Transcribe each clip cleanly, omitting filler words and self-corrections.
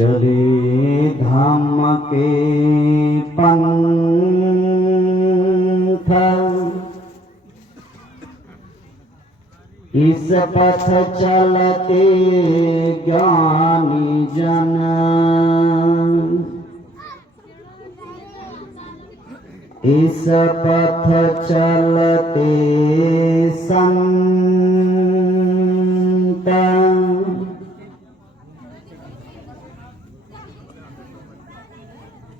चले धाम के पंथ इस पथ चलते ज्ञानी जन इस पथ चलते संत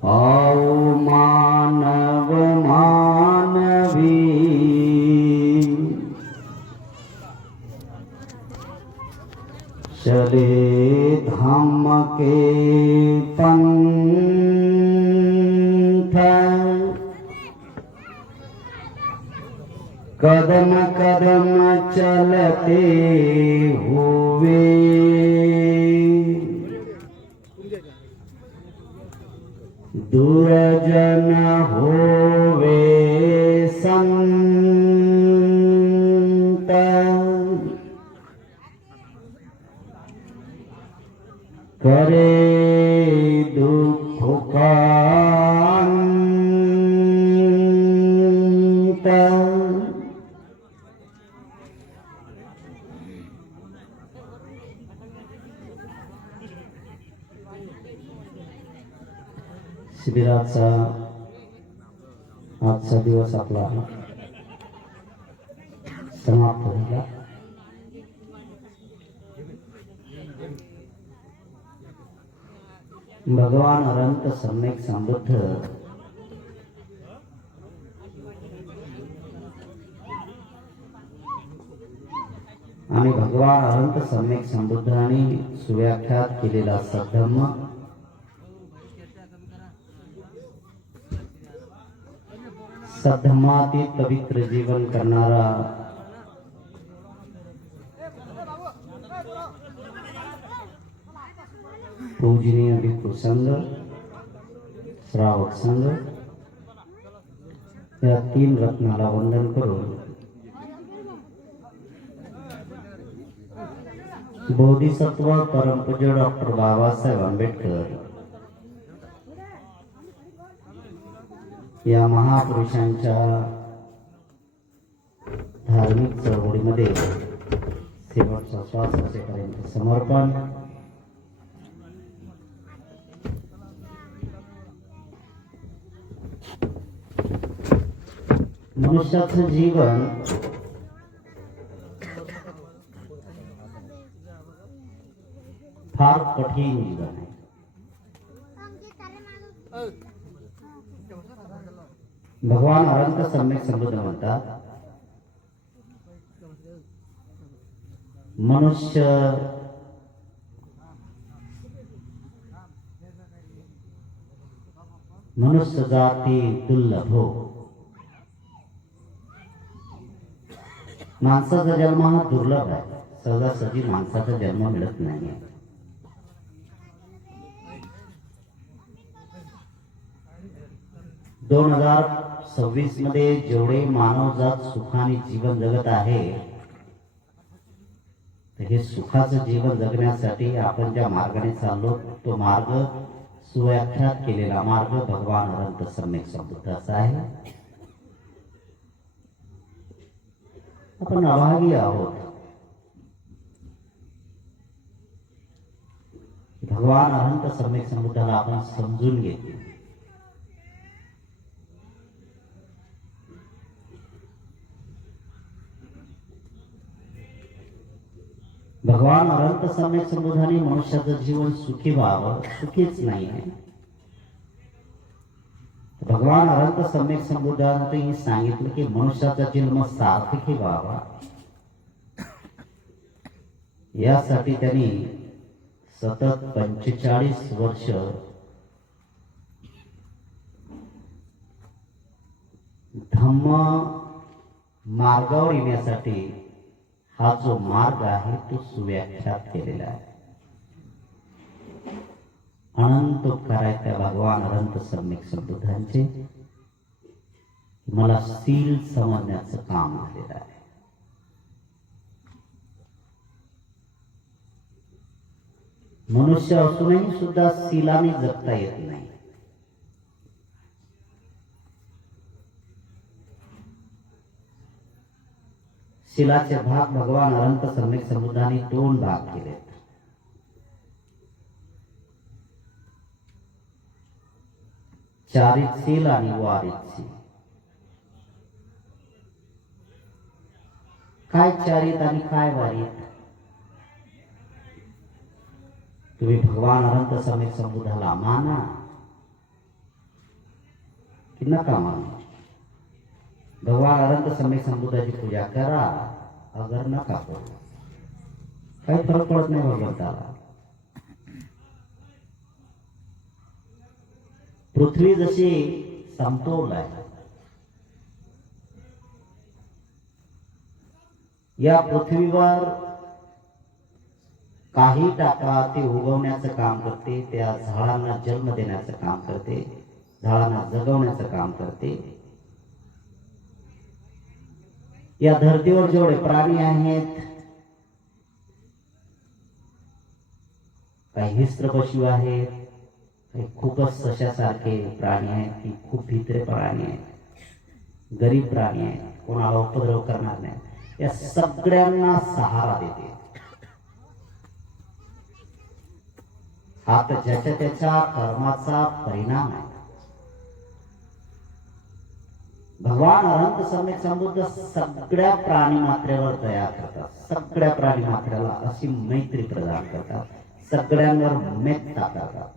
आओ मानव मानवी चले धाम के पंथ कदम कदम चलते हुए दुर्जन होवे संत करे दुख का अंत शिबिराचा आजचा दिवस आपला समाप्त झाला. भगवान अनंत सम्यक समृद्ध आणि भगवान अनंत सम्यक समृद्ध आणि सुव्याख्यात केलेला सद्धम्म सद्धम्मातीत पवित्र जीवन करणारा पूजनीय भिक्खू संघ, श्रावक संघ या तीन रत्नाला वंदन करून बोधिसत्व परमपूज्य डॉक्टर बाबासाहेब आंबेडकर या महापुरुषांच्या धार्मिक चळवळीमध्ये शेवटचा श्वास असेपर्यंत समर्पण. मनुष्याचं जीवन फार कठीण जीवन आहे. भगवान अनंत सम्यक समृद्ध म्हणतात मनुष्य जाती दुर्लभो. माणसाचा जन्म हा दुर्लभ आहे. सहजासहजी माणसाचा जन्म मिळत नाही. 2026 मध्ये जेवढे मानवजात सुखाने जीवन जगत आहे, हे सुखाचं जीवन जगण्यासाठी आपण ज्या मार्गाने चाललो तो मार्ग सुव्याख्यात केलेला मार्ग भगवान अनंत सम्यक समृद्धाचा आहे. आपण अभागी आहोत. भगवान अनंत सम्यक समृद्धाला आपण समजून घेतले. भगवान अनंत सम्यक समृद्धाने मनुष्याचं जीवन सुखी व्हावं, सुखीच नाही आहे. भगवान अनंत सम्यक समृद्धाने सांगितलं की मनुष्याचा जन्म सार्थकी व्हावा, यासाठी त्यांनी सतत 45 वर्ष धम्म मार्गावर येण्यासाठी हा जो मार्ग आहे तो सुव्याख्यात केलेला आहे. अनंत उपकार आहेत त्या भगवान अनंत सम्यक समृद्धांचे. मला सील समजण्याचं काम झालेलं आहे. मनुष्य असूनही सुद्धा शीलाने जगता येत नाही. शीलाचे भाग भगवान अनंत सम्यक समुद्राने 2 भाग केले. चारित शील आणि वारित शील. काय चारित आणि काय वारित? तुम्ही भगवान अनंत सम्यक समुद्राला माना की नका माना. भगवान अनंत सम्यक समुद्राची पूजा करा अगर नका करू, काही फरक पडत नाही भगवंताला. पृथ्वी जशी समतोल आहे, या पृथ्वीवर काही टाका ते उगवण्याचं काम करते, त्या झाडांना जन्म देण्याचं काम करते, झाडांना जगवण्याचं काम करते. या धर्तीवर जेवढे प्राणी आहेत, काही हिस्त्र पशु आहेत, काही खूपच सशासारखे प्राणी आहेत, काही खूप भित्रे प्राणी आहेत, गरीब प्राणी आहेत, कोणाला उपद्रव करणार नाही. या सगळ्यांना सहारा देते. हा तर ज्याच्या त्याच्या कर्माचा परिणाम आहे. भगवान अनंत सम्यक समुद्र सगळ्या प्राणी मात्रेवर दया करतात, सगळ्या प्राणी मात्रेला अशी मैत्री प्रदान करतात, सगळ्यांवर मेत्ता करतात.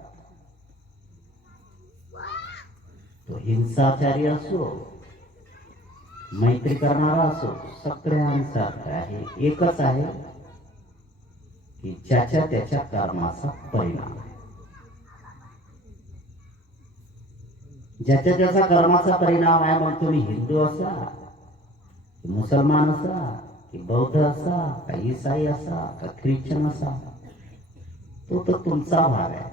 तो हिंसाचारी असो, मैत्री करणारा असो, सगळ्यांसारखं आहे. एकच आहे की ज्याच्या त्याच्या कर्माचा परिणाम आहे. ज्याच्या त्याचा कर्माचा परिणाम आहे. मग तुम्ही हिंदू असा, मुसलमान असा, की बौद्ध असा, का ईसाई असा, का ख्रिश्चन असा, तो तर तुमचा भाग आहे.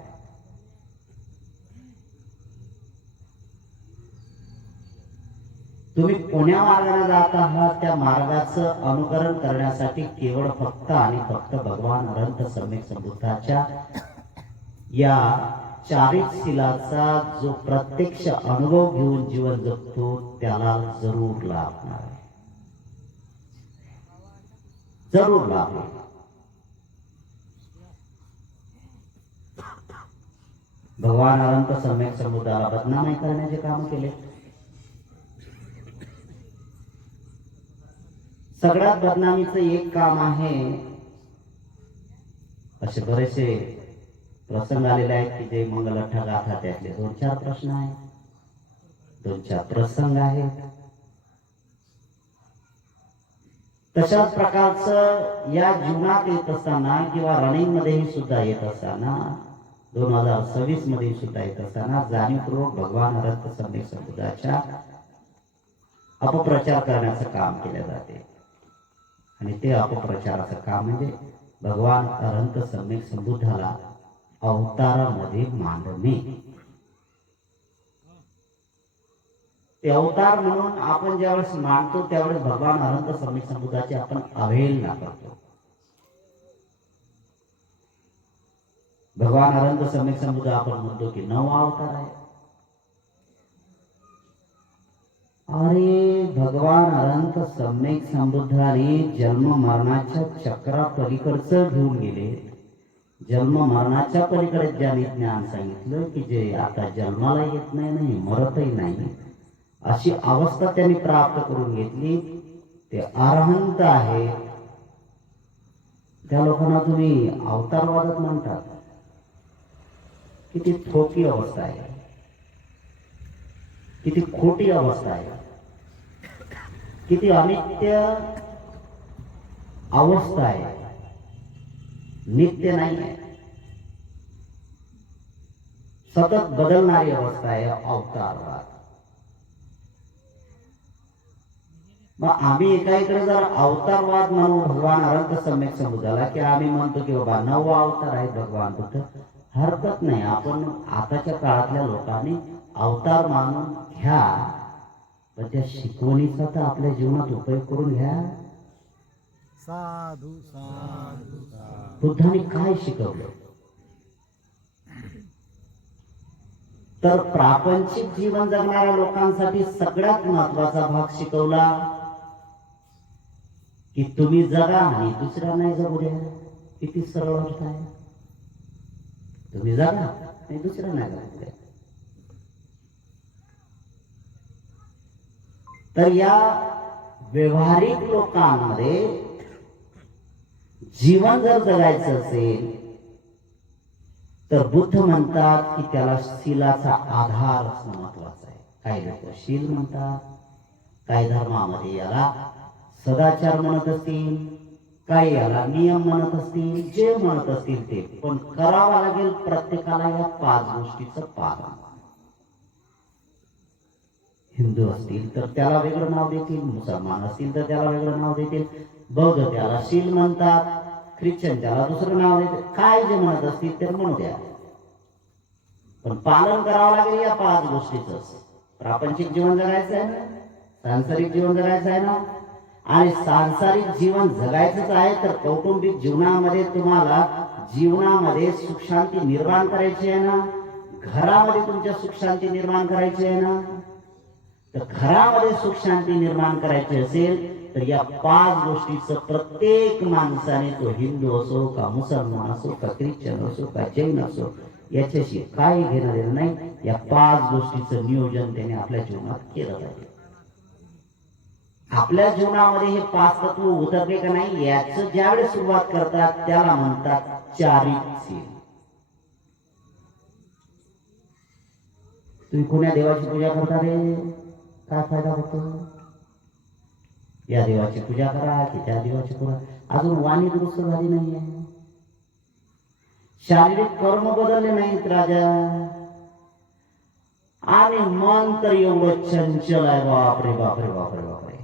तुम्ही कोण्या मार्गाने जात आहात त्या मार्गाचं अनुकरण करण्यासाठी केवळ फक्त आणि फक्त भगवान अनंत सम्यक समुद्राच्या या चारित शीलाचा जो प्रत्यक्ष अनुभव घेऊन जीवन जगतो त्याला जरूर लाभणार आहे, जरूर लाभेल. भगवान अनंत सम्यक समुद्राला बदनामी करण्याचे काम केले. सगळ्यात बदनामीचं एक काम आहे. असे बरेचसे प्रसंग आलेले आहेत की जे मंगलठ्ठा गाथा त्यातले 2-4 प्रश्न आहेत, 2-4 प्रसंग आहेत. तशाच प्रकारचं या जीवनात येत असताना किंवा रनिंग मध्ये सुद्धा येत असताना, 2026 मध्ये सुद्धा येत असताना जाणीवपूर्वक भगवान अनंत सम्यक समुद्राच्या अपप्रचार करण्याचं काम केले जाते. आणि ते अपप्रचाराचं काम म्हणजे भगवान अनंत सम्यक समुद्राला अवतारामध्ये मांडणे. ते अवतार म्हणून आपण ज्यावेळेस मानतो त्यावेळेस भगवान अनंत सम्यक समुद्राची आपण अवहेलना करतो. भगवान अनंत सम्यक समुद्र आपण म्हणतो की 9 अवतार आहे. अरे भगवान अनंत सम्यक समुद्राने जन्म मरणाच्या चक्रा पलीकडचं घेऊन गेले. जन्म मरणाच्या पलीकडे ज्यांनी ज्ञान सांगितलं की जे आता जन्माला येत नाही, मरतही नाही, अशी अवस्था त्यांनी प्राप्त करून घेतली. ते अरहंत आहे. त्या लोकांना तुम्ही अवतारवादक म्हणतात. किती थोकी अवस्था आहे, किती खोटी अवस्था आहे, किती अनित्य अवस्था आहे, नित्य नाही आहे, सतत बदलणारी अवस्था आहे अवतारवाद. मग आम्ही एकाकडे जर अवतारवाद म्हणू भगवान अनंत सम्यक समुद्राला, की आम्ही म्हणतो की बाबा 9 अवतार आहेत भगवान बुद्ध, हरकत नाही. आपण आताच्या काळातल्या लोकांनी अवतार मानून घ्या, पण त्या शिकवणीचा तर आपल्या जीवनात उपयोग करून घ्या. साधू साधू बुद्धाने काय शिकवलं? तर प्रापंचिक जीवन जगणाऱ्या लोकांसाठी सगळ्यात महत्वाचा भाग शिकवला की तुम्ही जगा आणि दुसऱ्या नाही जगू द्या. किती सरळ अर्थ आहे. तुम्ही जगा आणि दुसऱ्या नाही जगू द्या. तर या व्यवहारिक लोकांमध्ये जीवन जर जगायचं असेल तर बुद्ध म्हणतात की त्याला शीलाचा आधार असणं महत्वाचं आहे. काही लोक शील म्हणतात, काही धर्मामध्ये याला सदाचार म्हणत असतील, काही याला नियम म्हणत असतील, जे म्हणत असतील ते, पण करावं लागेल प्रत्येकाला या 5 गोष्टीचं पालन. हिंदू असतील तर त्याला वेगळं नाव देतील, मुसलमान असतील तर त्याला वेगळं नाव देतील, बौद्ध त्याला शील म्हणतात, ख्रिश्चन त्याला दुसरं नाव देते. काय जे म्हणत असतील ते म्हणू द्या, पण पालन करावं लागेल या 5 गोष्टीचं. प्रापंचिक जीवन जगायचं आहे ना, सांसारिक जीवन जगायचं आहे ना, आणि सांसारिक जीवन जगायचंच आहे तर कौटुंबिक जीवनामध्ये तुम्हाला जीवनामध्ये सुख शांती निर्माण करायची आहे ना, घरामध्ये तुमच्या सुख शांती निर्माण करायची आहे ना. तर घरामध्ये सुख शांती निर्माण करायची असेल तर या 5 गोष्टीचं प्रत्येक माणसाने, तो हिंदू असो का मुसलमान असो का ख्रिश्चन असो का जैन असो, याच्याशी काही घेणं देणं नाही. या 5 गोष्टीचं नियोजन त्याने आपल्या जीवनात केलं पाहिजे. आपल्या जीवनामध्ये हे 5 तत्व उतरले का नाही याचं ज्यावेळेस सुरुवात करतात त्याला म्हणतात चारित्र्य. तुम्ही कोण्या देवाची पूजा करता रे, काय फायदा होतो? या देवाची पूजा करा की त्या देवाची पूजा. अजून वाणी दुरुस्त झाली नाहीये, शारीरिक कर्म बदलले नाहीत राजा, आणि मन तर एवढं चंचल आहे. बापरे बापरे बापरे बापरे,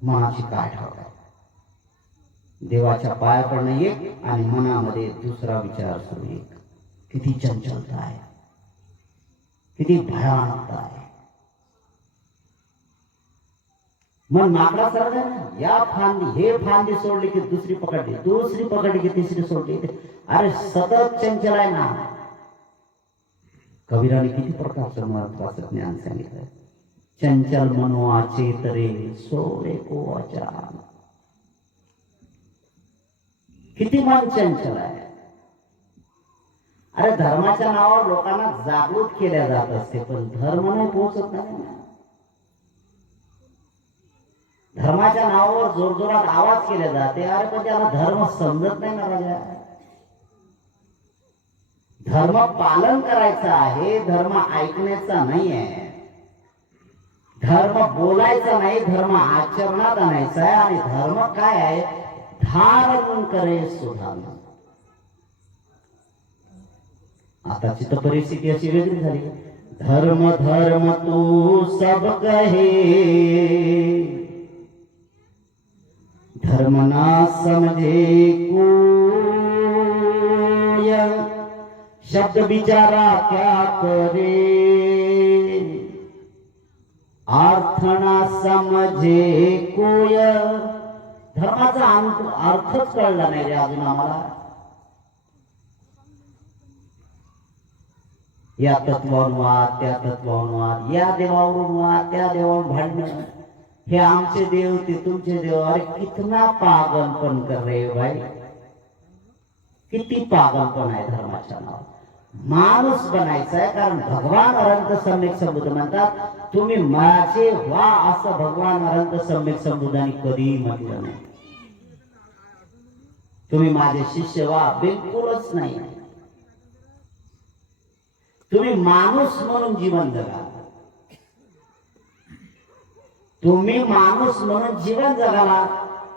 मनाची काय ठाऊक आहे. देवाच्या पाया पडणं एक आणि मनामध्ये दुसरा विचार सुरू एक. किती चंचलता आहे, किती भयानकता आहे. मन माकडा सारखं आहे. या फांदी, हे फांदी सोडली की दुसरी पकडली, दुसरी पकडली की तिसरी सोडली. अरे सतत चंचल आहे ना. कबीराने किती प्रकारचं महत्वाचं ज्ञान सांगितलं. चंचल मनो आचेतरे सोरे को अचान. किती मन चंचल आहे. अरे धर्माच्या नावावर लोकांना जागृत केल्या जात असते, पण धर्म नाही पोहोचत नाही. धर्माच्या नावावर जोरजोरात आवाज केले जाते, अरे पण त्याला धर्म समजत नाही ना राजा. धर्म पालन करायचा आहे, धर्म ऐकण्याचा नाही आहे. धर्म बोलायचा नाही, धर्म आचरणात आणायचा आहे. आणि धर्म काय आहे? धारण करे सुधारणा. आताची तर परिस्थिती अशी वेगळी झाली. धर्म धर्म तू सब कहे, धर्म ना समझे कोई, शब्द बिचारा क्या करे, अर्थ ना समझे कोई. धर्माचा अर्थच कळला नाही रे अजून आम्हाला. या तत्वावरून वाद, त्या तत्वावरून वाद, या देवावरून वाद, त्या देवावरून भांडणं. हे आमचे देव, ते तुमचे देव. अरे कितना पागलपन कर रहे हो भाई, किती पागलपन आहे धर्माच्या नावावर. माणूस बनायचा आहे, कारण भगवान अनंत सम्यक संबुद्ध म्हणतात, तुम्ही माझे व्हा असं भगवान अनंत सम्यक संबुद्धांनी कधीही म्हटलं नाही. तुम्ही माझे शिष्य व्हा, बिलकुलच नाही. तुम्ही माणूस म्हणून जीवन जगा. तुम्ही माणूस म्हणून जीवन जगाला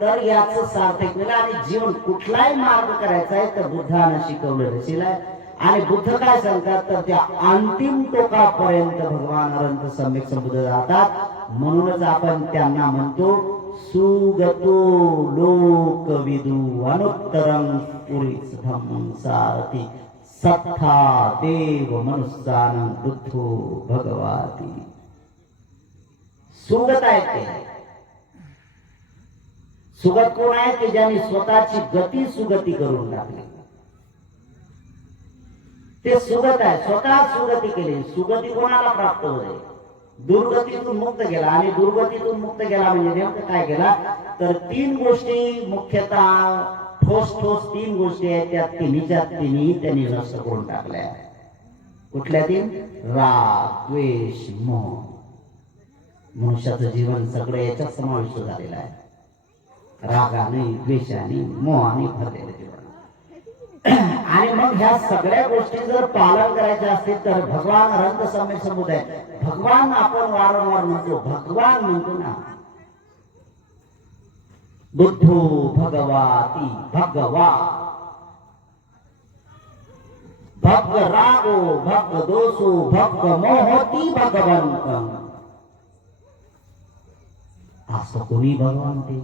तर याचं सार्थक मिळेल. आणि जीवन कुठलाही मार्ग करायचा आहे तर बुद्धानं शिकवलेलं आहे. आणि बुद्ध काय सांगतात तर त्या अंतिम टोकापर्यंत भगवान अनंत सम्यक संबुद्ध जातात. म्हणूनच आपण त्यांना म्हणतो सुगतो लोकविदु अनुत्तरं पुरीस धम्मं सारथी सत्था देव मनुष्यानं बुद्धो भगवाती. सुगत आहे ते. सुगत कोण आहे? की ज्यांनी स्वतःची गती सुगती करून टाकली. ते सुगत आहे, स्वतः सुगती केली. सुगती कोणाला प्राप्त होते? दुर्गतीतून मुक्त केला. आणि दुर्गतीतून मुक्त केला म्हणजे नेमकं काय केला तर तीन गोष्टी मुख्यतः ठोस ठोस तीन गोष्टी आहेत. त्या तिन्हीच्या तिन्ही त्यांनी नष्ट करून टाकल्या. कुठल्या तीन? राग, द्वेष, मोह. मनुष्याचं जीवन सगळं याच्यात समाविष्ट झालेलं आहे. रागाने, द्वेषाने, मोहाने भरलेलं जीवन. आणि मग ह्या सगळ्या गोष्टी जर पालन करायचे असतील तर भगवान रंग सम्यक समुदाय, भगवान आपण वारंवार म्हणतो, भगवान म्हणतो ना. बुद्धो भगवाती भगवा, भग रागो भग दोषो भग मोहोती भगवंत. असं कोणी भगवान ते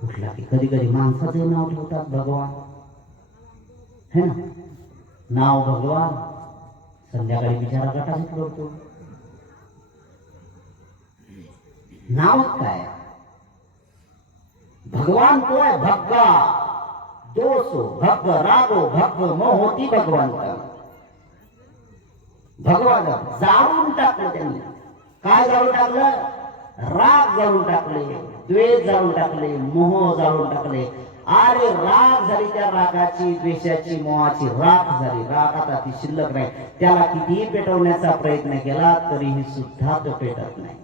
कुठला की कधी कधी माणसाचे नाव ठेवतात भगवान, है ना. नाव भगवान, संध्याकाळी बिचारा गटात लोटतो. नाव काय? भगवान तो आहे भग्गा दोषो भग रागो भग मोहोती भगवंत. भगवान जाळून टाकलं त्यांनी. काय जाळून टाकलं? राग जाळून टाकले, द्वेष जाळून टाकले, मोह जाळून टाकले. अरे राग झाली, त्या रागाची, द्वेषाची, मोहाची राख झाली. राग आता ती शिल्लक नाही. त्याला कितीही पेटवण्याचा प्रयत्न केला तरीही सुद्धा तो पेटत नाही.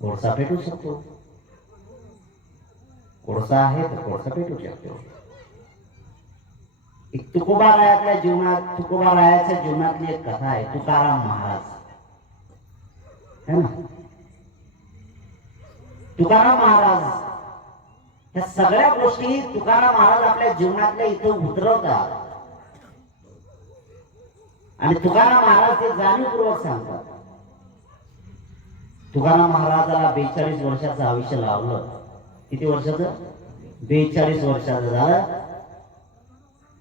कोळसा पेटू शकतो, कोळसा आहे तर कोळसा पेटू शकतो. एक तुकोबारायाच्या जीवनात, तुकोबारायाच्या जीवनातली एक कथा आहे. तुकाराम महाराज है ना. तुकाराम महाराज, या सगळ्या गोष्टी तुकाराम महाराज आपल्या जीवनातल्या इथं उतरवतात. आणि तुकाराम महाराज ते जाणीवपूर्वक सांगतात. तुकाराम महाराजाला 42 वर्षाचं आयुष्य लावलं. किती वर्षाचं? 42 वर्षाचं झालं.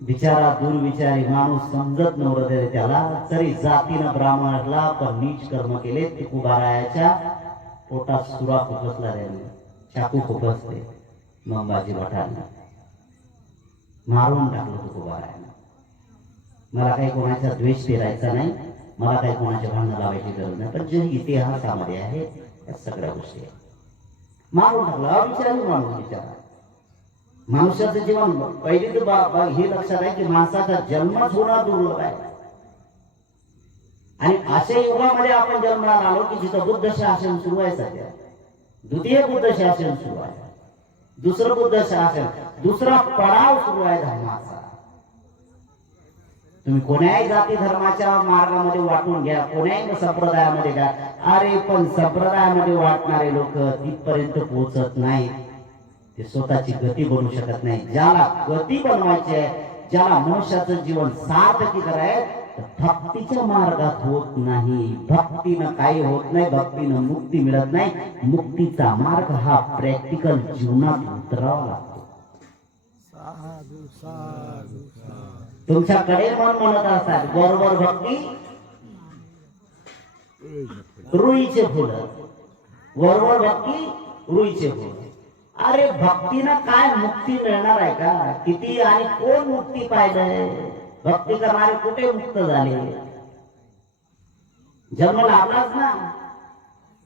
बिचारा दुर्विचारी माणूस, समजत नव्हतं त्याला. तरी जातीनं ब्राह्मण असला पण नीच कर्म केले. तुकोबारायाच्या पोटात सुरा खुपसला त्याने, चाकू खुपसले. मंबाजी भटांना मारून टाकलं तुकोबारायानं. मला काही कोणाचा द्वेष पेरायचा नाही, मला काही कोणाच्या भांडण लावायची गरज नाही. पण जे इतिहासामध्ये आहे या सगळ्या गोष्टी मारून टाकलं. अविचारी माणूस बिचारा. माणसाचं जीवन पहिली तर हे लक्षात आहे की माणसाचा जन्मच होणं दुर्लभ आहे. आणि अशा युगामध्ये आपण जन्माला आलो की जिथं बुद्ध शासन सुरू आहे. सध्या द्वितीय बुद्ध शासन सुरू आहे, दुसरं बुद्ध शासन, दुसरा पडाव सुरू आहे धर्माचा. तुम्ही कोण्याही जाती धर्माच्या मार्गामध्ये वाटून घ्या, कोण्याही संप्रदायामध्ये घ्या. अरे पण संप्रदायामध्ये वाटणारे लोक तिथपर्यंत पोहोचत नाहीत. ते स्वतःची गती बनवू शकत नाही. ज्याला गती बनवायची आहे, ज्याला मनुष्याचं जीवन सार्थकी करायचं, भक्तीच्या मार्गात होत नाही. भक्तीनं काही होत नाही, भक्तीनं मुक्ती मिळत नाही. मुक्तीचा मार्ग हा प्रॅक्टिकल जीवनात उतरावा लागतो. तुमच्याकडे मन म्हणत असतात बरोबर भक्ती रुईचे फुल, बरोबर भक्ती रुईचे फुल. अरे भक्तीनं काय मुक्ती मिळणार आहे का? किती आणि कोण मुक्ती पाहिजे? भक्ती करणारे कुठे मुक्त झाले? जन्म लागलाच ना.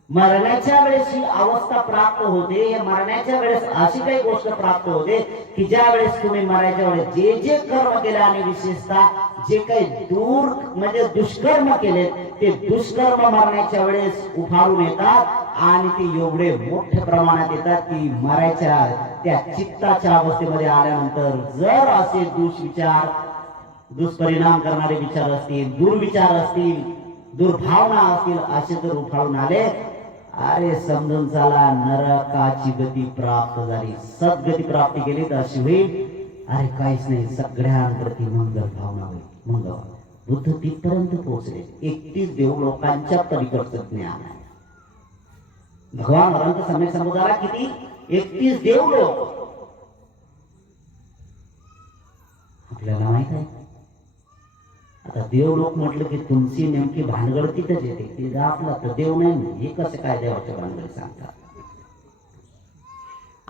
मरण्याच्या वेळेस ही अवस्था प्राप्त होते. मरण्याच्या वेळेस अशी काही गोष्ट प्राप्त होते की ज्या वेळेस तुम्ही मरायच्या वेळेस जे जे कर्म केले आणि विशेषतः जे काही दूर म्हणजे दुष्कर्म केले ते दुष्कर्म मरण्याच्या वेळेस उफाळून येतात. आणि ते एवढे मोठ्या प्रमाणात येतात की मरायच्या त्या चित्ताच्या अवस्थेमध्ये आल्यानंतर जर असे दुष्विचार, दुष्परिणाम करणारे विचार असतील, दुर्विचार असतील, दुर्भावना असतील, असे जर उफाळून आले, अरे समजून चला नरकाची गती प्राप्त झाली. सद्गती प्राप्ती केली तर अशी होईल. अरे काहीच नाही, सगळ्यांप्रती मंगल भावना होईल. मंगल बुद्ध तिथपर्यंत पोहोचले. 31 देव लोकांच्या पलीकडचं ज्ञान आहे. भगवान रंग सम्यक समुदायाला किती? 31 देव लोक. आपल्याला माहित आहे. आता देव लोक म्हटलं की तुमची नेमकी भानगड तिथंच येते. ते आपला तर देव नाही, हे कसं काय देवाच्या भानगडी सांगतात?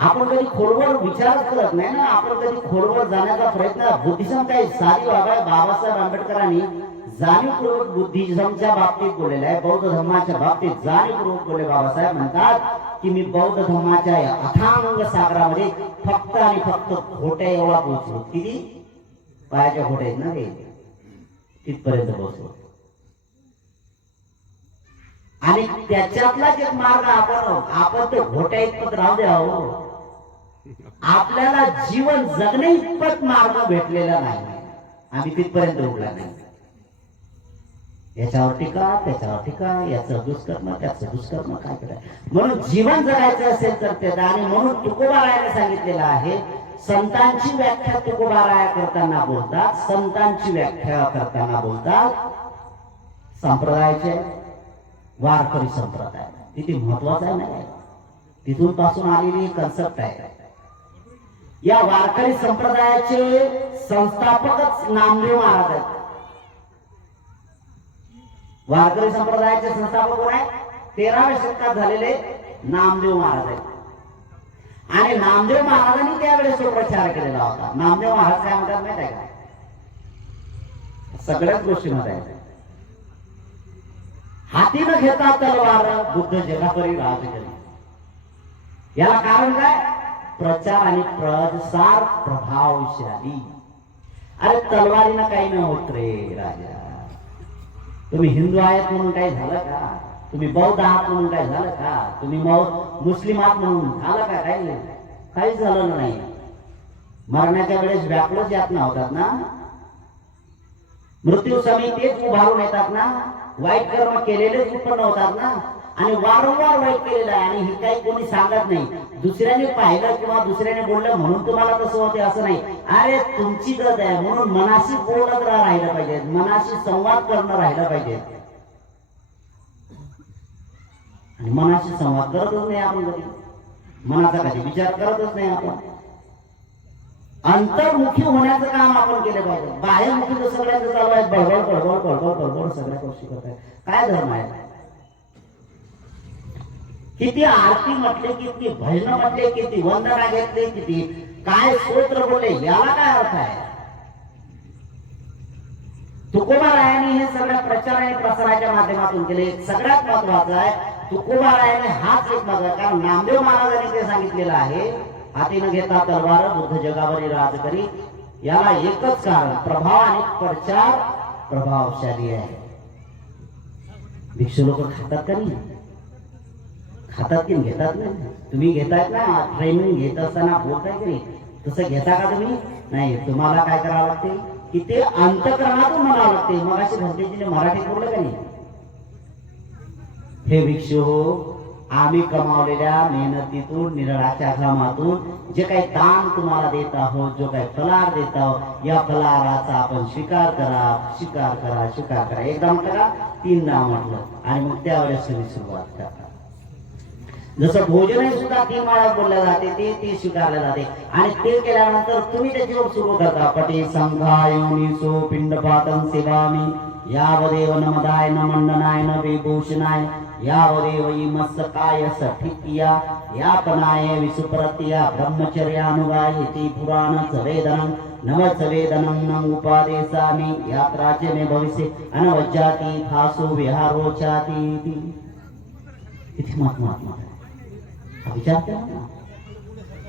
आपण कधी खोलवर विचारच करत नाही ना. आपण कधी खोलवर जाण्याचा प्रयत्न. बुद्धिझम काही साधी बाबा बाबासाहेब आंबेडकरांनी जाणीवपूर्वक बुद्धिझमच्या बाबतीत बोललेलं आहे. बौद्ध धर्माच्या बाबतीत जाणीवपूर्वक बोलले. बाबासाहेब म्हणतात की मी बौद्ध धर्माच्या या अथांग सागरामध्ये फक्त आणि फक्त घोट्या एवढा पोहोचलो. किती पायाच्या घोट्या आहेत ना ते, तिथपर्यंत पोहोचलो. आणि त्याच्यातलाच एक मार्ग आपण ते घोट्या इतपत राहू द्या. आपल्याला जीवन जगणे इतपत मार्ग भेटलेला नाही. आम्ही तिथपर्यंत उडला नाही. याच्यावर टीका, त्याच्यावर टीका, याचं दुष्कर्म, त्याचं दुष्कर्म, काय करायचं. म्हणून जीवन जगायचं असेल तर ते. आणि म्हणून तुकोबारायाने सांगितलेलं आहे, संतांची व्याख्या तुकोबाराया करताना बोलतात. संतांची व्याख्या करताना बोलतात संप्रदायाचे वारकरी संप्रदाय. किती महत्वाचा आहे ना. तिथून पासून आलेली कन्सेप्ट आहे. या वारकरी संप्रदायाचे संस्थापकच नामदेव महाराज आहेत. वारकरी संप्रदायाचे संस्थापक कोण आहे? 13व्या शतकात झालेले नामदेव महाराज आहेत. आणि नामदेव महाराजांनी त्यावेळेस तो प्रचार केलेला होता. नामदेव महाराज काय म्हणतात माहित आहे का? सगळ्याच गोष्टीमध्ये आहेत. हाती न घेता तलवार बुद्ध जगापरी राज करी. याला कारण काय? प्रचार आणि प्रसार प्रभावशाली. अरे तलवारीनं काही न होत रे राजा. तुम्ही हिंदू आहेत म्हणून काही झालं का? तुम्ही बौद्ध आहात म्हणून काही झालं का? तुम्ही मुस्लिम आहात म्हणून झालं का? काहीच झालं नाही. मरण्याच्या वेळेस व्याकुळच यातना होतात ना. मृत्यू समय तेच उभारून येतात ना. वाईट कर्म केलेलेच उत्पन्न होतात ना. आणि वारंवार वाईट केलेलं आहे. आणि हे काही कोणी सांगत नाही. दुसऱ्याने पाहिलं किंवा दुसऱ्याने बोललं म्हणून तुम्हाला तसं होते असं नाही. अरे तुमची गत आहे म्हणून मनाशी बोलत राहिलं पाहिजे. मनाशी संवाद करणं राहिलं पाहिजे. आणि मनाशी संवाद करतच नाही आपण. कधी मनाचा कधी विचार करतच नाही आपण. अंतर्मुखी होण्याचं काम आपण केलं पाहिजे. बाह्यमुखी तर सगळ्यांचं चालू आहे. बळबळ बळबळ बळबळ बळबळ सगळ्या गोष्टी करत आहे. काय धर्म आहे? किती आरती म्हटले, किती भजन म्हटले, किती वंदना घेतले, किती काय स्तोत्र बोलले, याला काय अर्थ आहे? तुकोबारायांनी हे सगळ्या प्रचार आणि प्रसाराच्या माध्यमातून केले. सगळ्यात महत्वाचं आहे तुकोबारायाने हाच एक महत्व आहे. कारण नामदेव महाराजांनी ते सांगितलेलं आहे, हाती न घेता तलवार बुद्ध जगावरी राज करी. याला एकच कारण, प्रभाव आणि प्रचार प्रभावशाली आहे. भिक्षू लोक खातात का नाही? खातात की घेतात ना. तुम्ही घेतायत ना, ट्रेनिंग घेत असताना बोलताय की नाही, तसं घेता का तुम्ही? नाही. तुम्हाला काय करावं लागते की ते अंतःकरणातून म्हणावं लागते. मग अशी भंतेजीने मराठीत बोललं का नाही? हे भिक्षू हो, आम्ही कमावलेल्या मेहनतीतून, निरळाच्या घामातून जे काही दान तुम्हाला देत आहोत, जो काही फलार देत आहोत, या फलाराचा आपण स्वीकार करा, स्वीकार करा, स्वीकार करा. एकदा म्हटलं का? 3दा म्हटलं. आणि मग त्यावेळेस तुम्ही सुरुवात करा. जसं भोजन सुद्धा 3 वेळा बोलल्या जाते, ते स्वीकारले जाते. आणि ते केल्यानंतर तुम्ही त्याच्यावर सुरू करता. पटे संघायोनिसो पिंडपातम सेवामी यावदेव न मदाय न मंडनाय न विभूषणाय यावदेव मत्सकाय सठिकिया यापनाय विसुप्रत्या ब्रह्मचर्यानुगायति पुराणच वेदनं नवच वेदनं न उपादेशामि यात्राचे मे भविष्य अनवज्जाति खासो विहारोचाति. किती महत्त्वाचं विचार केला ना.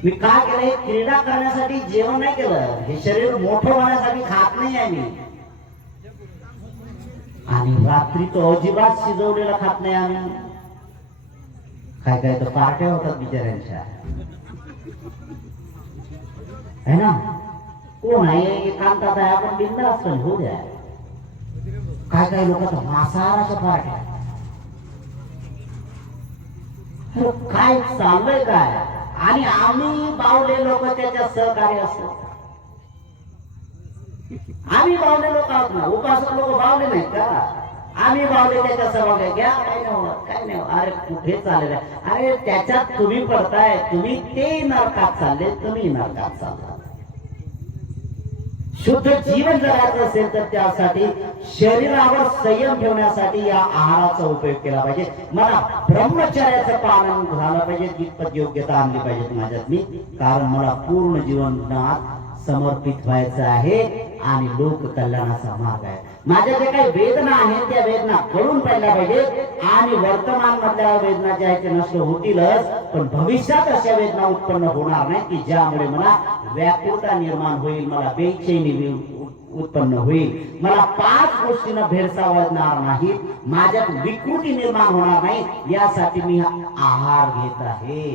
मी काय केलंय? क्रीडा करण्यासाठी जेवण नाही केलं. हे शरीर मोठं होण्यासाठी खात नाही आहे मी. आणि रात्री तो अजिबात शिजवलेला खात नाही आम्ही. काय काय तर पार्ट्या होतात बिचाऱ्यांच्या, है ना. कोण आहे? एकांतात आहे, आपण बिंदास होऊ द्या. काय काय लोक मांसाहाराच्या पार्ट्या. काय चाललंय काय? आणि आम्ही बावले लोक त्याच्या सहकार्य असतो. आम्ही बावले लोक आहोत ना. उपासक लोक बावले नाहीत का? आम्ही बावले त्याच्या सहभाग घ्या. काय नाही काय नाही. अरे कुठे चाललेलं आहे? अरे त्याच्यात तुम्ही पडताय. तुम्ही ते नरकात चालले, तुम्ही नरकात चालला. शुद्ध जीवन जगायचं असेल तर त्यासाठी शरीरावर संयम ठेवण्यासाठी या आहाराचा उपयोग केला पाहिजे. मला ब्रह्मचर्याचं पालन झालं पाहिजे, जितपत योग्यता आणली पाहिजे माझ्यात मी, कारण मला पूर्ण जीवनात समर्पित व्हायचं आहे आणि लोक कल्याणाचा मार्ग आहे. माझ्या जे काही वेदना आहेत त्या वेदना कळून पाहिल्या पाहिजेत आणि वर्तमान मधल्या वेदना ज्या आहेत त्या नष्ट होतीलच, पण भविष्यात अशा वेदना उत्पन्न होणार नाही की ज्यामुळे मला व्याकुळता निर्माण होईल, मला बेचैनी उत्पन्न होईल, मला 5 गोष्टींना भेडसावणार नाही, माझ्यात विकृती निर्माण होणार नाही. यासाठी मी आहार घेत आहे.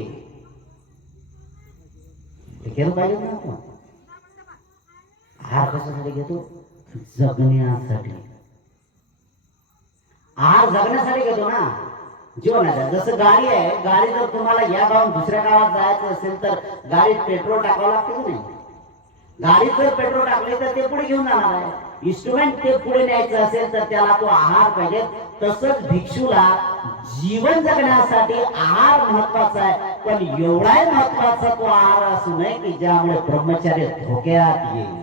हे केलं पाहिजे ना आपण. आहार कशासाठी घेतो? जगण्यासाठी. आहार जगण्यासाठी घेतो ना, जीवनाचा. जसं गाडी आहे, गाडी जर तुम्हाला या गावात दुसऱ्या गावात जायचं असेल तर गाडीत पेट्रोल टाकावं लागतं की नाही? गाडीत जर पेट्रोल टाकले तर ते पुढे घेऊन जाणार आहे. इन्स्ट्रुमेंट ते पुढे न्यायचं असेल तर त्याला तो आहार पाहिजे. तसंच भिक्षूला जीवन जगण्यासाठी आहार महत्वाचा आहे, पण एवढाही महत्वाचा तो आहार असू नये की ज्यामुळे ब्रह्मचर्य धोक्यात येईल.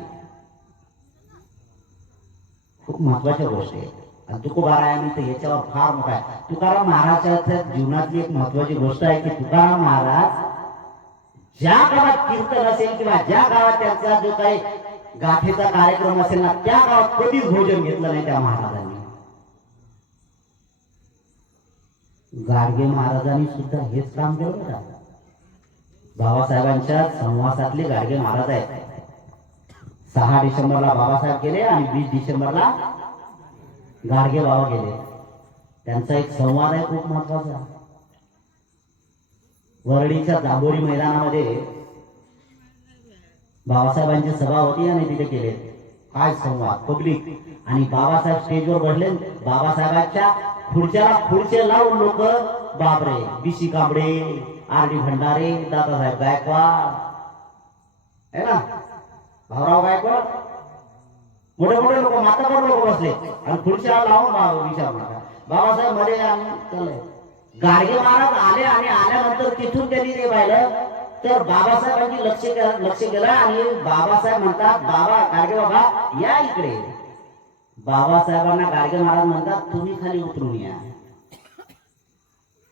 खूप महत्वाच्या गोष्टी आहे. आणि तुकोबारायांनी तर याच्यावर फार मोठा आहे. तुकाराम महाराजांच्या जीवनातली एक महत्वाची गोष्ट आहे की तुकाराम महाराज ज्या गावात कीर्तन असेल किंवा ज्या गावात त्यांचा जो काही गाथेचा कार्यक्रम असेल ना, त्या गावात कधीच भोजन घेतलं नाही त्या महाराजांनी. गाडगे महाराजांनी सुद्धा हेच काम केलं का? बाबासाहेबांच्या संवासातले गाडगे महाराज आहेत. 6 डिसेंबरला बाबासाहेब गेले आणि 20 डिसेंबरला गाडगे बाबा गेले. त्यांचा एक संवाद आहे खूप महत्वाचा. वरळीच्या दाबोरी मैदानामध्ये बाबासाहेबांची सभा होती आणि तिथे केले काय संवाद पब्लिक. आणि बाबासाहेब स्टेजवर बसले. बाबासाहेबांच्या खुर्च्याला खुर्चे लावून लोक बापरे, बीसी कांबळे, आर.डी. भंडारे, दादासाहेब गायकवाड है ना, भाऊराव गायकवाड, मोठे मोठे लोक, मातावर लोक बसले आणि खुर्च्या लावून विचार नका. बाबासाहेब मध्ये चालले. गाडगे महाराज आले आणि आल्यानंतर तिथून त्यांनी ते पाहिलं तर बाबासाहेबांनी लक्ष केलं आणि बाबासाहेब म्हणतात, बाबा गाडगे बाबा या इकडे. बाबासाहेबांना गाडगे महाराज म्हणतात, तुम्ही खाली उतरून या.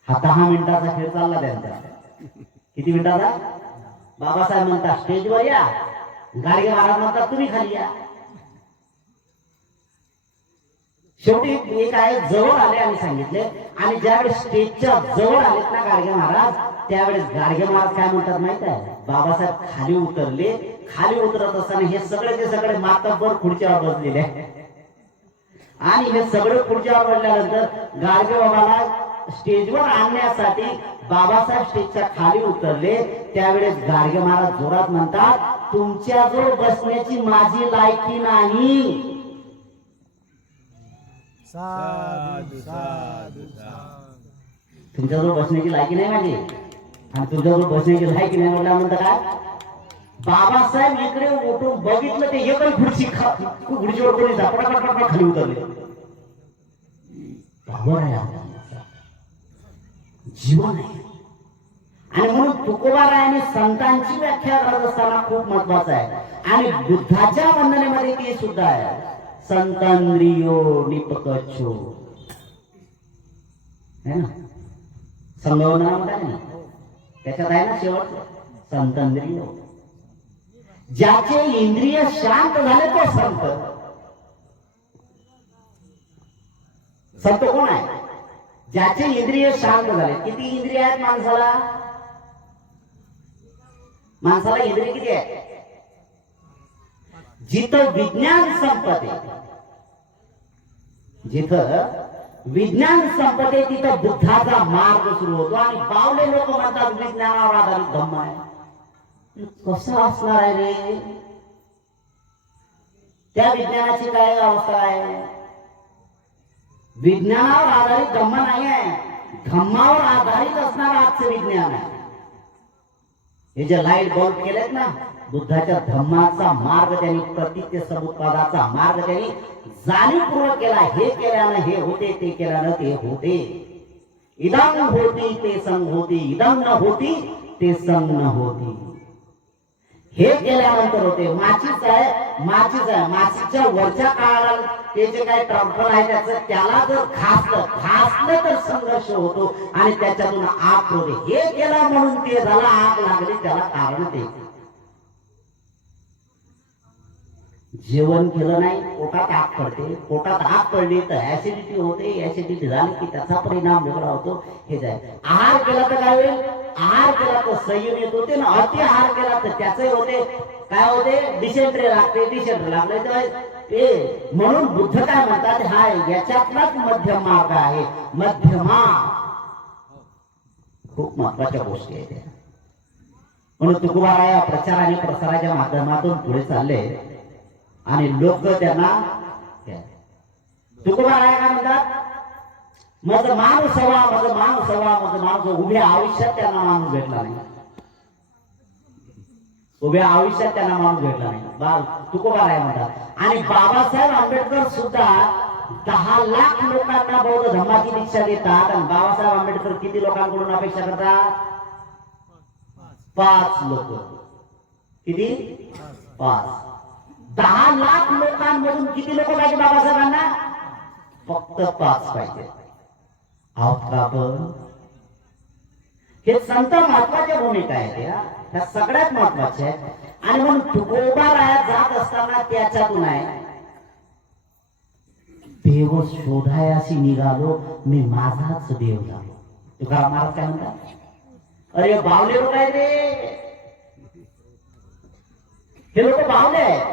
हा 10 मिनिटाचा खेळ चालला त्यांचा. किती मिनिटाचा? बाबासाहेब म्हणतात स्टेजवर या, गाडगे महाराज म्हणतात तुम्ही खाली या. शेवटी एक आहे जवळ आले आणि सांगितले. आणि ज्यावेळेस स्टेजच्या जवळ आलेत ना गाडगे महाराज, त्यावेळेस गाडगे महाराज काय म्हणतात माहित आहे? बाबासाहेब खाली उतरले. खाली उतरत असताना हे सगळे मातब्बर खुर्च्यावर बसलेले आणि हे सगळे खुर्च्यावर बसल्यानंतर गाडगे बाबाला स्टेजवर आणण्यासाठी बाबासाहेब स्टेजच्या खाली उतरले. त्यावेळेस गाडगे महाराज जोरात म्हणतात, तुमच्याजवळ बसण्याची माझी लायकी नाही. साधू साधू तुमच्याजवळ बसण्याची लायकी नाही माझी आणि तुमच्याजवळ बसण्याची लायकी नाही म्हटल्यानंतर काय? बाबासाहेब इकडे उठून बघितलं ते एकही खुर्चीवर कोणी पटापट खाली उतरले. पावर आहे जीवन आहे. आणि म्हणून तुकोबारायांनी संतांची व्याख्या करत असताना खूप महत्वाचं आहे. आणि बुद्धाच्या वंदनेमध्ये ते सुद्धा आहे, संतांद्रियो निपकच्छो है ना. संगवनामध्ये आहे ना, त्याच्यात आहे ना शेवट संतांद्रियो. ज्याचे इंद्रिय शांत झाले तो संत. संत कोण आहे? ज्याचे इंद्रिय शांत झाले. किती इंद्रिय आहेत माणसाला? माणसाला इंद्रिय किती आहे? जिथं विज्ञान संपते, जिथं विज्ञान संपते तिथं बुद्धाचा मार्ग सुरू होतो. आणि बावले लोक म्हणतात विज्ञानावर आधारित धम्म आहे. कसं असणार आहे रे? त्या विज्ञानाची काय अवस्था आहे? विज्ञानावर आधारित धम्म नाही आहे, धम्मावर आधारित असणार आजचं विज्ञान आहे. हे जे लाईट बल्ब केलेत ना, बुद्धाच्या धम्माचा मार्ग त्यांनी, प्रतित्य समुत्पादाचा मार्ग त्यांनी जाणीवपूर्वक केला. हे केल्यानं हे होते, ते केल्यानं ते होते. इदं होती ते संग होती, इदं न होती ते संग न होती. हे केल्यानंतर होते माचीच आहे माचीच्या वरच्या काळाला ते जे काही ट्रम्पल आहे त्याला जर खासलं तर संघर्ष होतो आणि त्याच्यातून आग होते. हे केलं म्हणून ते झालं, आग लागली त्याला कारण ते. जेवण केलं नाही पोटात आग पडते, पोटात आग पडली तर ऍसिडिटी होते, ऍसिडिटी झाली की त्याचा परिणाम वेगळा होतो. हे जाय आहार केला तर काय होईल, आहार केला तर संयम येत होते ना, अति आहार केला तर त्याचे होते काय होते, डिसेंट्री लागते. डिसेंट्री लागले तर ते म्हणून बुद्ध काय म्हणतात, हा याच्यातलाच मध्यम मार्ग आहे. मध्यमा खूप महत्वाच्या गोष्टी आहेत. म्हणून तुकोबाराय या प्रचार आणि प्रसाराच्या माध्यमातून पुढे चालले आणि लोक त्यांना तुकोबाराय काय म्हणतात, माझं माणूस हवा, माझं माणूस हवा, माझं माणूस. उभ्या आयुष्यात त्यांना माणूस भेटला नाही, उभ्या आयुष्यात त्यांना माणूस भेटला नाही. तुकोबाराय म्हणतात. आणि बाबासाहेब आंबेडकर सुद्धा 10 लाख लोकांना बौद्ध धर्माची दीक्षा देतात. आणि बाबासाहेब आंबेडकर किती लोकांकडून अपेक्षा करतात, 5 लोक. किती, 5. 10 लाख लोकांमधून किती लोक पाहिजे बाबासाहेबांना, फक्त 5 पाहिजे. आहोत का आपण? हे संत महत्वाच्या भूमिका आहेत, ह्या सगळ्यात महत्वाच्या आहेत. आणि म्हणून तुकोबाराया जात असताना त्याच्यातून आहे, देव शोधायाशी निघालो मी माझाच देव झालो. तुकाराम महाराज काय म्हणतात, अरे बावले लोक आहे रे, हे लोक बावले आहेत.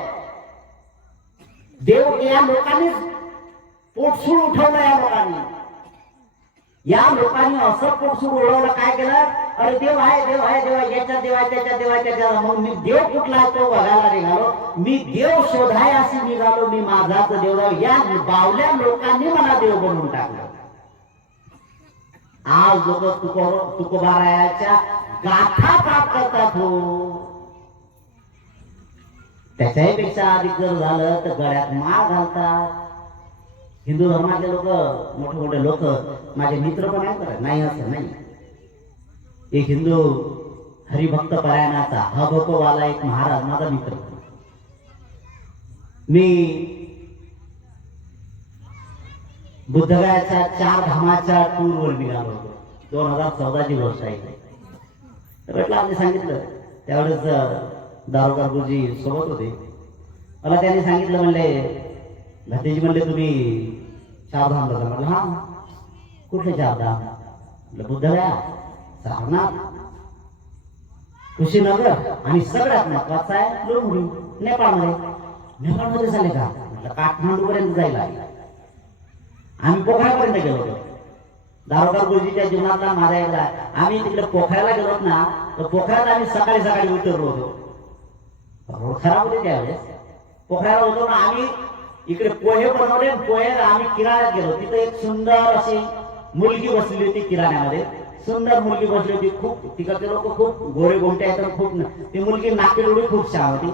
देव या लोकांनी पोटसूळ उठवलं, या लोकांनी असं पोटसूळ उडवलं. काय केलं, अरे देव आहे, देव आहे, देव आहे, याच्या देव आहे, त्याच्या देव आहे, त्याच्या. मग मी देव कुठला आहे तो बघायला निघालो, मी देव शोधायाशी निघालो मी माझाच देव. या बावल्या लोकांनी मला देव बनवून टाकलं. आज लोक तुकोबारायाच्या गाथा प्राप्त करतात. हो, त्याच्याही पेक्षा अधिक जर झालं तर गळ्यात माळ घालतात. हिंदू धर्मातले लोक, मोठे मोठे लोक, माझे मित्र पण आहेत, नाही असं नाही. एक हिंदू हरिभक्त परायणाचा हबकोवाला एक महाराज माझा मित्र. मी बुद्धगयाच्या 4 धामाच्या टूरवर निघालो होतो. 2014 ची गोष्ट आहे. भेटला, आम्ही सांगितलं त्यावेळेस दारोगा गुरुजी सोबत होते. मला त्यांनी सांगितलं, म्हणले भतीजी, म्हणले तुम्ही 4 धामला जा. म्हटलं हा, कुठले 4 धाम? म्हटलं बुद्धगया, सारनाथ, कुशीनगर आणि सगळ्यात महत्वाचा आहे लोमडी, नेपाळमध्ये. नेपाळमध्ये झाले का? म्हटलं काठमांडू पर्यंत जायला. आम्ही पोखऱ्यापर्यंत गेलो होतो. दारोगा गुरुजीच्या जीवनातला माझा एकदा, आम्ही तिकडे पोखऱ्याला गेलो ना, तर पोखऱ्यात आम्ही सकाळी सकाळी उतरलो होतो. रोड खराब होते त्यावेळेस. पोखऱ्याला होतो ना आम्ही, इकडे पोहे बनवले, पोहे आम्ही किराण्यात गेलो. तिथे एक सुंदर अशी मुलगी बसली होती किराण्यामध्ये, सुंदर मुलगी बसली होती. खूप तिकडचे लोक खूप गोरे गोमटे आहेत, खूप ती मुलगी नाकेडोळी खूप छान होती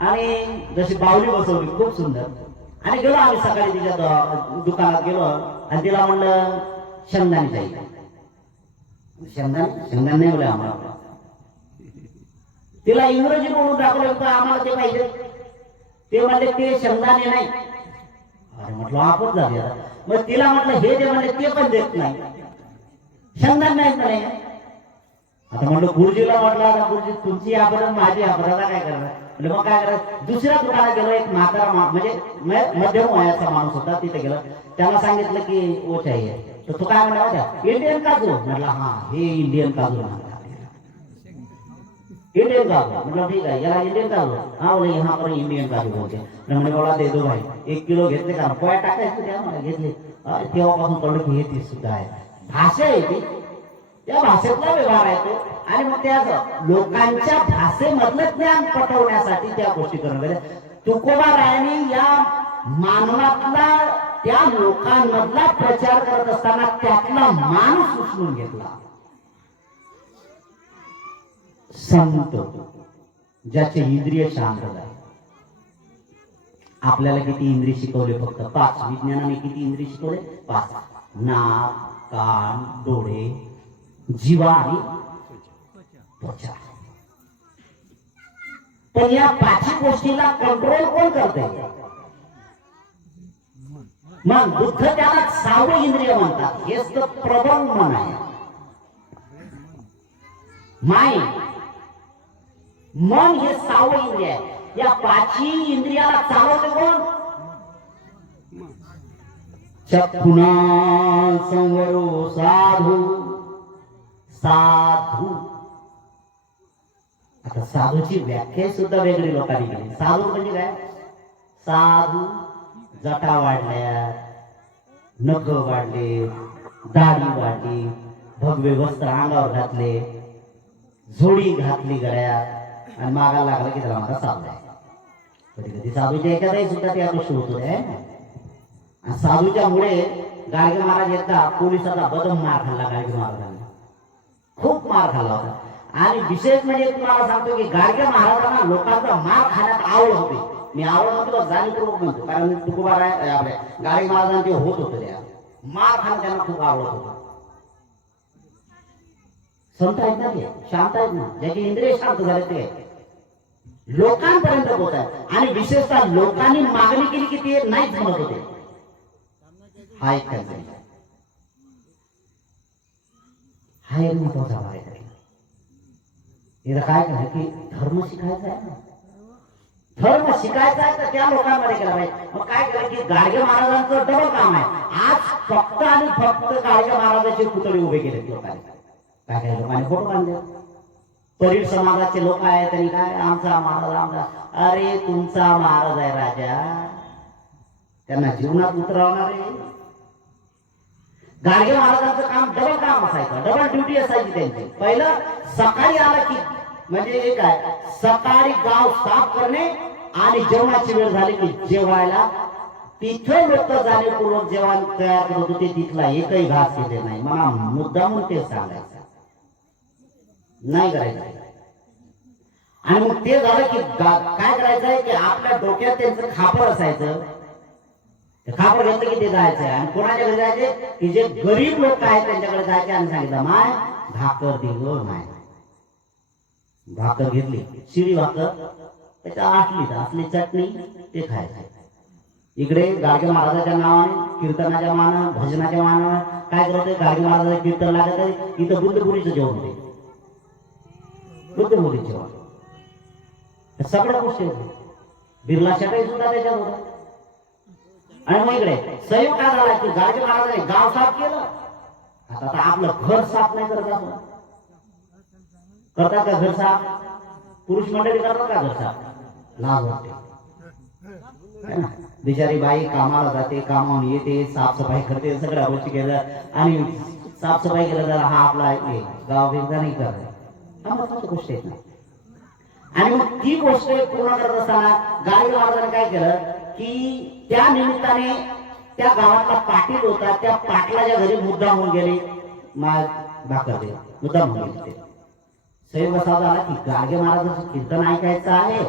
आणि जशी बावली बसवली, खूप सुंदर. आणि गेलो आम्ही सकाळी तिच्या दुकानात गेलो आणि तिला म्हणलं शेंगदाणे जाईल. शेंगदाणे नाही बोले आम्हाला. तिला इंग्रजी बोलून दाखवलं होतं, आम्हाला ते पाहिजे. ते म्हणले ते शेंगदाणे नाही. अरे म्हटलं आपण झाले. मग तिला म्हटलं हे जे म्हणले ते पण देत नाही, शेंगदाणे नाही म्हणे. आता म्हटलं गुरुजीला म्हटलं, आता गुरुजी तुमची आपलं माझी आपल्याला काय करणार. म्हणजे मग काय करायचं, दुसऱ्या दुकानात गेलो. एक म्हातारा म्हणजे मध्यम वयाचा माणूस होता, तिथे गेलो. त्याला सांगितलं की ओ चाहिए. तर तो काय म्हणला होता, इंडियन काजू. म्हटलं हा, हे इंडियन काजू म्हणतात, इंडियन काजू. म्हटलं ठीक आहे, याला इंडियन काजू. हा बोले यहाँ पर इंडियन काजू बोलते. म्हणजे बोला दे दो भाई, 1 किलो घेतले का, पोया टाकायचं त्या मला घेतले. तेव्हापासून कळलं की हे ती सुद्धा आहे, भाषा आहे ती, त्या भाषेतला व्यवहार आहे तो. आणि मग त्या लोकांच्या भाषेमधलं ज्ञान पटवण्यासाठी त्या गोष्टी करणं. तुकोबारायांनी या मानवातला, त्या लोकांमधला प्रचार करत असताना त्यातला माणूस उचलून घेतला. संत ज्याचे इंद्रिय शांत झाले. आपल्याला किती इंद्रिय शिकवले? फक्त 5. विज्ञानाने किती इंद्रिय शिकवले? 5. नाक, कान, डोळे, जिव्हा आणि त्वचा. पण या पाचही गोष्टीला कंट्रोल कोण करते? मग बुद्ध त्याला 6वं इंद्रिय म्हणतात. हेच तर प्रबल मन आहे. माइंड, मन हे 6वं इंद्रिय आहे. या पाचही इंद्रियाला चालवते कोण? चक्षुना संवरो साधू. साधू, आता साधूची व्याख्या सुद्धा वेगळी लोकांनी केली. साधू म्हणजे काय? साधू जटा वाढल्या, नख वाढले, दाढी वाढली, भगवे वस्त्र अंगावर घातले, झोडी घातली गळ्यात आणि मागायला लागला की त्याला माझा साधू आहे. कधी कधी साधूच्या एखादाही सुद्धा त्या गोष्टी होतो. आणि साधूच्या मुळे गाडगे महाराज एकदा पोलिसाचा बदम मार खाल्ला. गाडगे महाराजांनी खूप मार खाल्ला होता. आणि विशेष म्हणजे तुम्हाला सांगतो की गाडगे महाराजांना लोकांचा मार खाण्यात आवड होती. मी आवड म्हणतो जाणीवपूर्वक म्हणतो, कारण तुकोबा आपल्या गाडगे महाराजांना ते होत होतं. त्या मार खाणं त्यांना खूप आवडत होतं. संत आहेत ना ते, शांत आहेत ना, ज्याचे इंद्रिय शांत झाले ते लोकांपर्यंत होत आहे. आणि विशेषतः लोकांनी मागणी केली की ते नाहीच म्हणत होते. हा एक काय हा एक महत्वाचा भाग आहे. इथं काय करायचं की धर्म शिकायचा आहे ना, धर्म शिकायचा आहे तर त्या लोकांमध्ये केला पाहिजे. मग काय केलं की गाडगे महाराजांचं डबल काम आहे. आज फक्त आणि फक्त गाडगे महाराजांचे पुतळे उभे केले लोकांनी. काय काय लोकांनी फोटो बांधले. परीर समाजाचे लोक आहेत त्यांनी काय आमचा महाराज आमचा. अरे तुमचा महाराज आहे राजा, त्यांना जीवनात उतरवणार आहे. गाडगे महाराजांचं काम डबल काम असायचं, डबल ड्युटी असायची त्यांची. पहिलं सकाळी आलं की म्हणजे काय, सकाळी गाव साफ करणे आणि जेवणाची वेळ झाली की जेवायला तिथं लोक जाणीवपूर्वक जेवण तयार करत होते. तिथला एकही घास येते नाही. मला मुद्दामून ते सांगायचं नाही करायचं. आणि मग ते झालं की काय करायचंय की आपल्या डोक्यात त्यांचं खापर असायचं. खापर घेतलं की ते जायचंय आणि कोणाच्या घरी जायचे की जे गरीब लोक आहेत त्यांच्याकडे जायचे आणि सांगितलं माय भाकर दे ग माय. भाकर घेतली, शिळी भाकर, त्याच्या असली चटणी, ते खायचे. इकडे गाडगे महाराजांच्या नावाने कीर्तनाच्या मानं भजनाच्या मानं काय करत होते, गाडगे महाराजांचं कीर्तन लागत आहे. इथं बुद्धपुरीचं जेवण होते, बुद्धपुरीचं जेवण, सगळ्या गोष्टी होते. बिर्ला शेटाई सुद्धा त्याच्यात होता. आणि मग इकडे संयोग काय झाला की गाडगे महाराजांनी गाव साफ केलं. आता आपलं घर साफ नाही करत आपण, करतात का घर साफ? पुरुष मंडळी करतात का घर साफ? लाज वाटते. बिचारी बाई कामाला जाते, कामावून येते, साफसफाई करते, सगळ्या गोष्टी केल्या आणि साफसफाई केल्या तर हा आपला गाव वेगळा नाही करत. हा महत्वाची गोष्ट आहे ना. आणि मग ती गोष्ट पूर्ण करत असताना गाडगे महाराजांनी काय केलं की त्या निमित्ताने त्या गावातला पाटील होता, त्या पाटलाच्या घरी मुद्दाम होऊन गेले. भाकर दे, मुद्दाम होऊन गेले. संयोग असा झाला की गाडगे महाराजांचं कीर्तन ऐकायचं आहे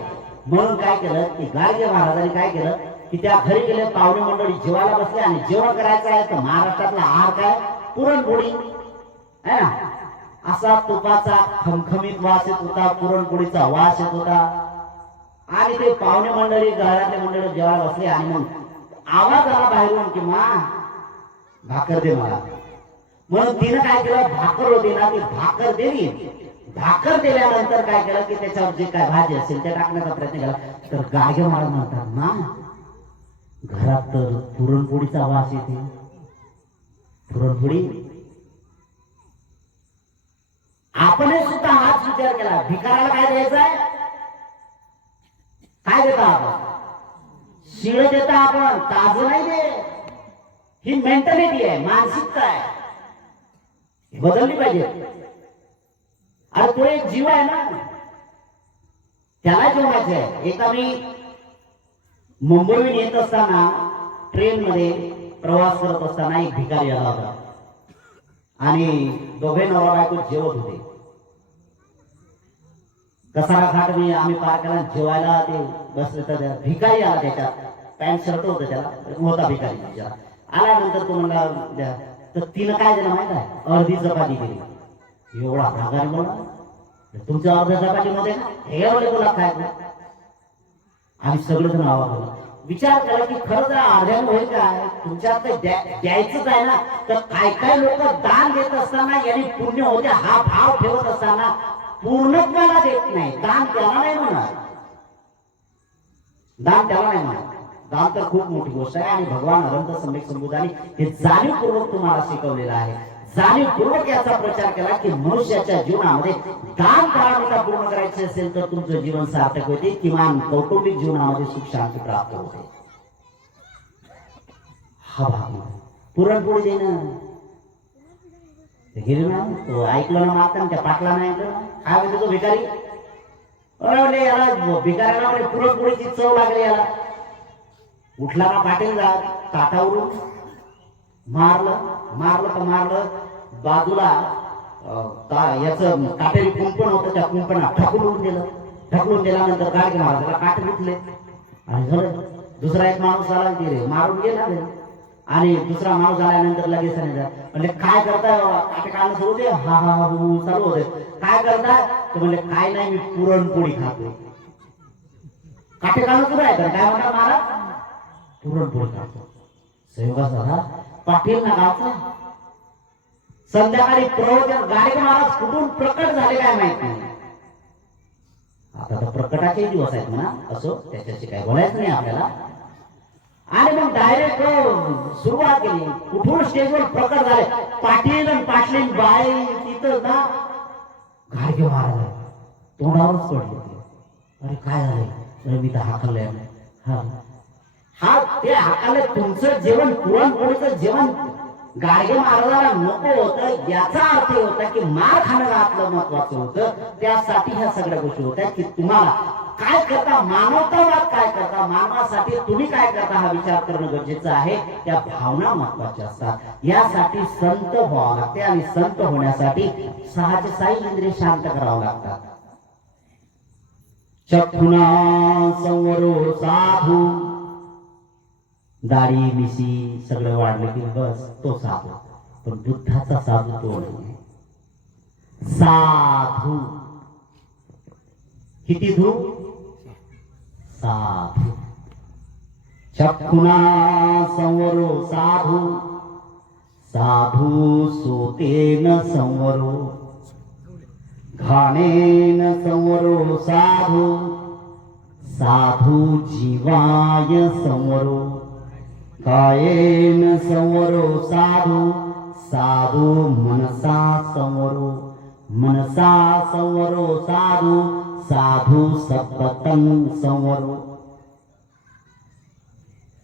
म्हणून काय केलं की गाडगे महाराजांनी काय केलं की त्या घरी गेले. पाहुणे मंडळी जेवायला बसले आणि जेवण करायचं आहे तर महाराष्ट्रातला आहार काय, पुरणपोळी आहे ना. असा तुपाचा खमखमीत वास येत होता, पुरणपोळीचा वास येत होता. आणि ते पाहुणे मंडळी घरातले मंडळी जेवायला बसले आणि मग आवाज आला बाहेरून की मा भाकर दे मला. म्हणून तिनं काय केलं, भाकर होती ना ती भाकर दिली. भाकर दिल्यानंतर काय केलं की त्याच्यावर जे काय भाजी असेल ते टाकण्याचा प्रयत्न केला. तर गाडगे महाराज म्हणतात ना घरात तर पुरणपोळीचा वास येते. पुरणपोळी आपण सुद्धा हाच विचार केला, भिकाऱ्याला काय द्यायचं आहे, काय देता आपण, शिळ देता आपण, ताज नाही दे. ही मेंटॅलिटी आहे, मानसिकता आहे, बदलली पाहिजे. अरे तो एक जीव आहे ना, त्याला जेवायचं आहे. एकदा मी मुंबईहून येत असताना ट्रेन मध्ये प्रवास करत असताना एक भिकारी आला होता आणि दोघे नवरा बायको जेवत होते. कसारा घाट मी आम्ही पार केला, जेवायला ते बसले तर भिकारी आला. त्याच्यात पॅन्ट शर्ट होतं, त्याला होता भिकारी. आल्यानंतर तो म्हणला द्या. तर तिनं काय दिलं माहित आहे, अर्धी चपाती दिली. एवढा भागारी बोला तुमच्या अर्ध्या चपाती मध्ये हे एवढे बोला काय आम्ही सगळेजण आवाज विचार करा की खरंच अर्ध्यानं होईल काय तुमच्या द्यायचंच आहे ना. तर काय काय लोक दान देत असताना यांनी पुण्य होते हा भाव ठेवत असताना पूर्णत्वाला देत नाही. दान त्याला नाही म्हणा, दान त्याला नाही म्हणा. दान तर खूप मोठी गोष्ट आहे आणि भगवान अनंत सम्यक संबुद्धाने हे जाणीवपूर्वक तुम्हाला शिकवलेलं आहे. जाणीवपूर्वक याचा प्रचार केला की मनुष्याच्या जीवनामध्ये दान पारमिता पूर्ण करायची असेल तर तुमचं जीवन सार्थक होते, किमान कौटुंबिक जीवनामध्ये सुख शांती प्राप्त होते. हा भाग पुरणपोळी देणं गेलं ना, तो ऐकलं ना मागता त्या पाटला नाही ऐकलं. काय म्हणतो तो भिकारी, अरे याला भिकाऱ्याला म्हणजे पुरणपोळीची चव लागली याला. उठला ना पाटील ताटावरून मारलं तर मारलं. बाजूला याच काटेरी कुंपण होतं, त्या कुंपणा ढकलून दिल्यानंतर गाडी मारला काटे उठले आणि झालं. दुसरा एक माणूस आला गेले मारून गेला आणि दुसरा माणूस आल्यानंतर लगेच म्हणजे काय करताय काटे काढणं सुरू दे हा हा हा चालू होते. काय करताय तर म्हणजे काय नाही मी पुरणपोळी खातो. काटे काढणं सुरू आहे तर काय म्हणता महाराज पुरणपोळी खातो. सहयोगा झाला पाटील ना गावचा संध्याकाळी प्रवचन गाडगे महाराज कुठून प्रकट झाले काय माहिती नाही. आता तर प्रकटाचे दिवस आहेत म्हणा, असो त्याच्याशी काय बोलायचं नाही आपल्याला. आणि मग डायरेक्ट सुरुवात केली कुठून स्टेजवर प्रकट झाले. पाटील आणि पाटलीन बाई तिथं ना गाडगे महाराज तोंडावरच पडले. अरे काय झालंय, मी तर हाकललंय. हा ते हाकाले तुमचं जेवण पुरणपोळीचं जेवण गाडगे महाराजाला नको होतं. याचा अर्थ होता की मार खाणं आपलं महत्वाचं होतं. त्यासाठी ह्या सगळ्या गोष्टी होत्या की तुम्हाला काय करता, मानवतावाद काय करता, मानवासाठी तुम्ही काय करता हा विचार करणं गरजेचं आहे. त्या भावना महत्वाच्या असतात. यासाठी संत व्हावं लागते आणि संत होण्यासाठी 6 इंद्रिय शांत करावं लागतात. चक्षुना संवरो साधू, दाढी मिशी सगळं वाढलं की बस तो साधू. पण बुद्धाचा साधू तो नाही. साधू किती धू साधू. चक्षुना संवरो साधू, साधू सोतेन संवरो, घाणेन संवरो साधू, साधू जीवाय संवरो, कायेन संवरो साधू, साधू मनसा संवरो, मनसा संवरो साधू, साधू सपतं संवरो.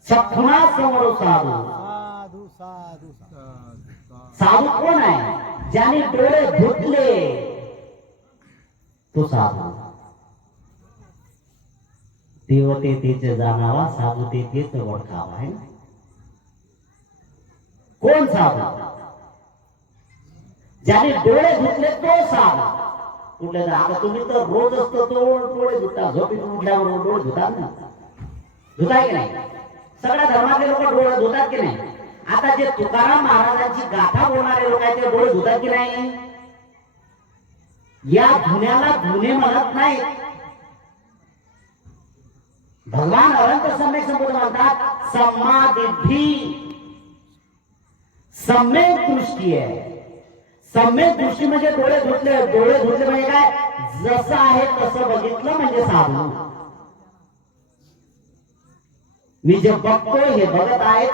चक्षुना संवरो साधू. साधू साधू साधू साधू कोण आहे, ज्याने डोळे धुतले तो साधू. देवतेचे जाणावा, साधू तेच ओळखावा आहे. कोण साधू, ज्याने डोळे धुतले तो साधू. कुठले आता तुम्ही तर रोज असतो तो डोळे धुता, झोपेतून उठल्यावर डोळे धुतात ना, धुताय की नाही. सगळ्या धर्मातले लोक डोळे धुतात की नाही. आता जे तुकाराम महाराजांची गाथा बोलणारे लोक आहेत ते डोळे धुतात की नाही. या धुण्याला धुणे म्हणत नाही. भगवान अनंत सम्यक संबुद्ध म्हणतात सम्मादिद्धी. सम्यक दृष्टी आहे. सम्यक दृष्टी म्हणजे डोळे धुतले. डोळे धुतले म्हणजे काय, जसं आहे तसं बघितलं म्हणजे साधू. मी जे बघतोय हे बघत आहे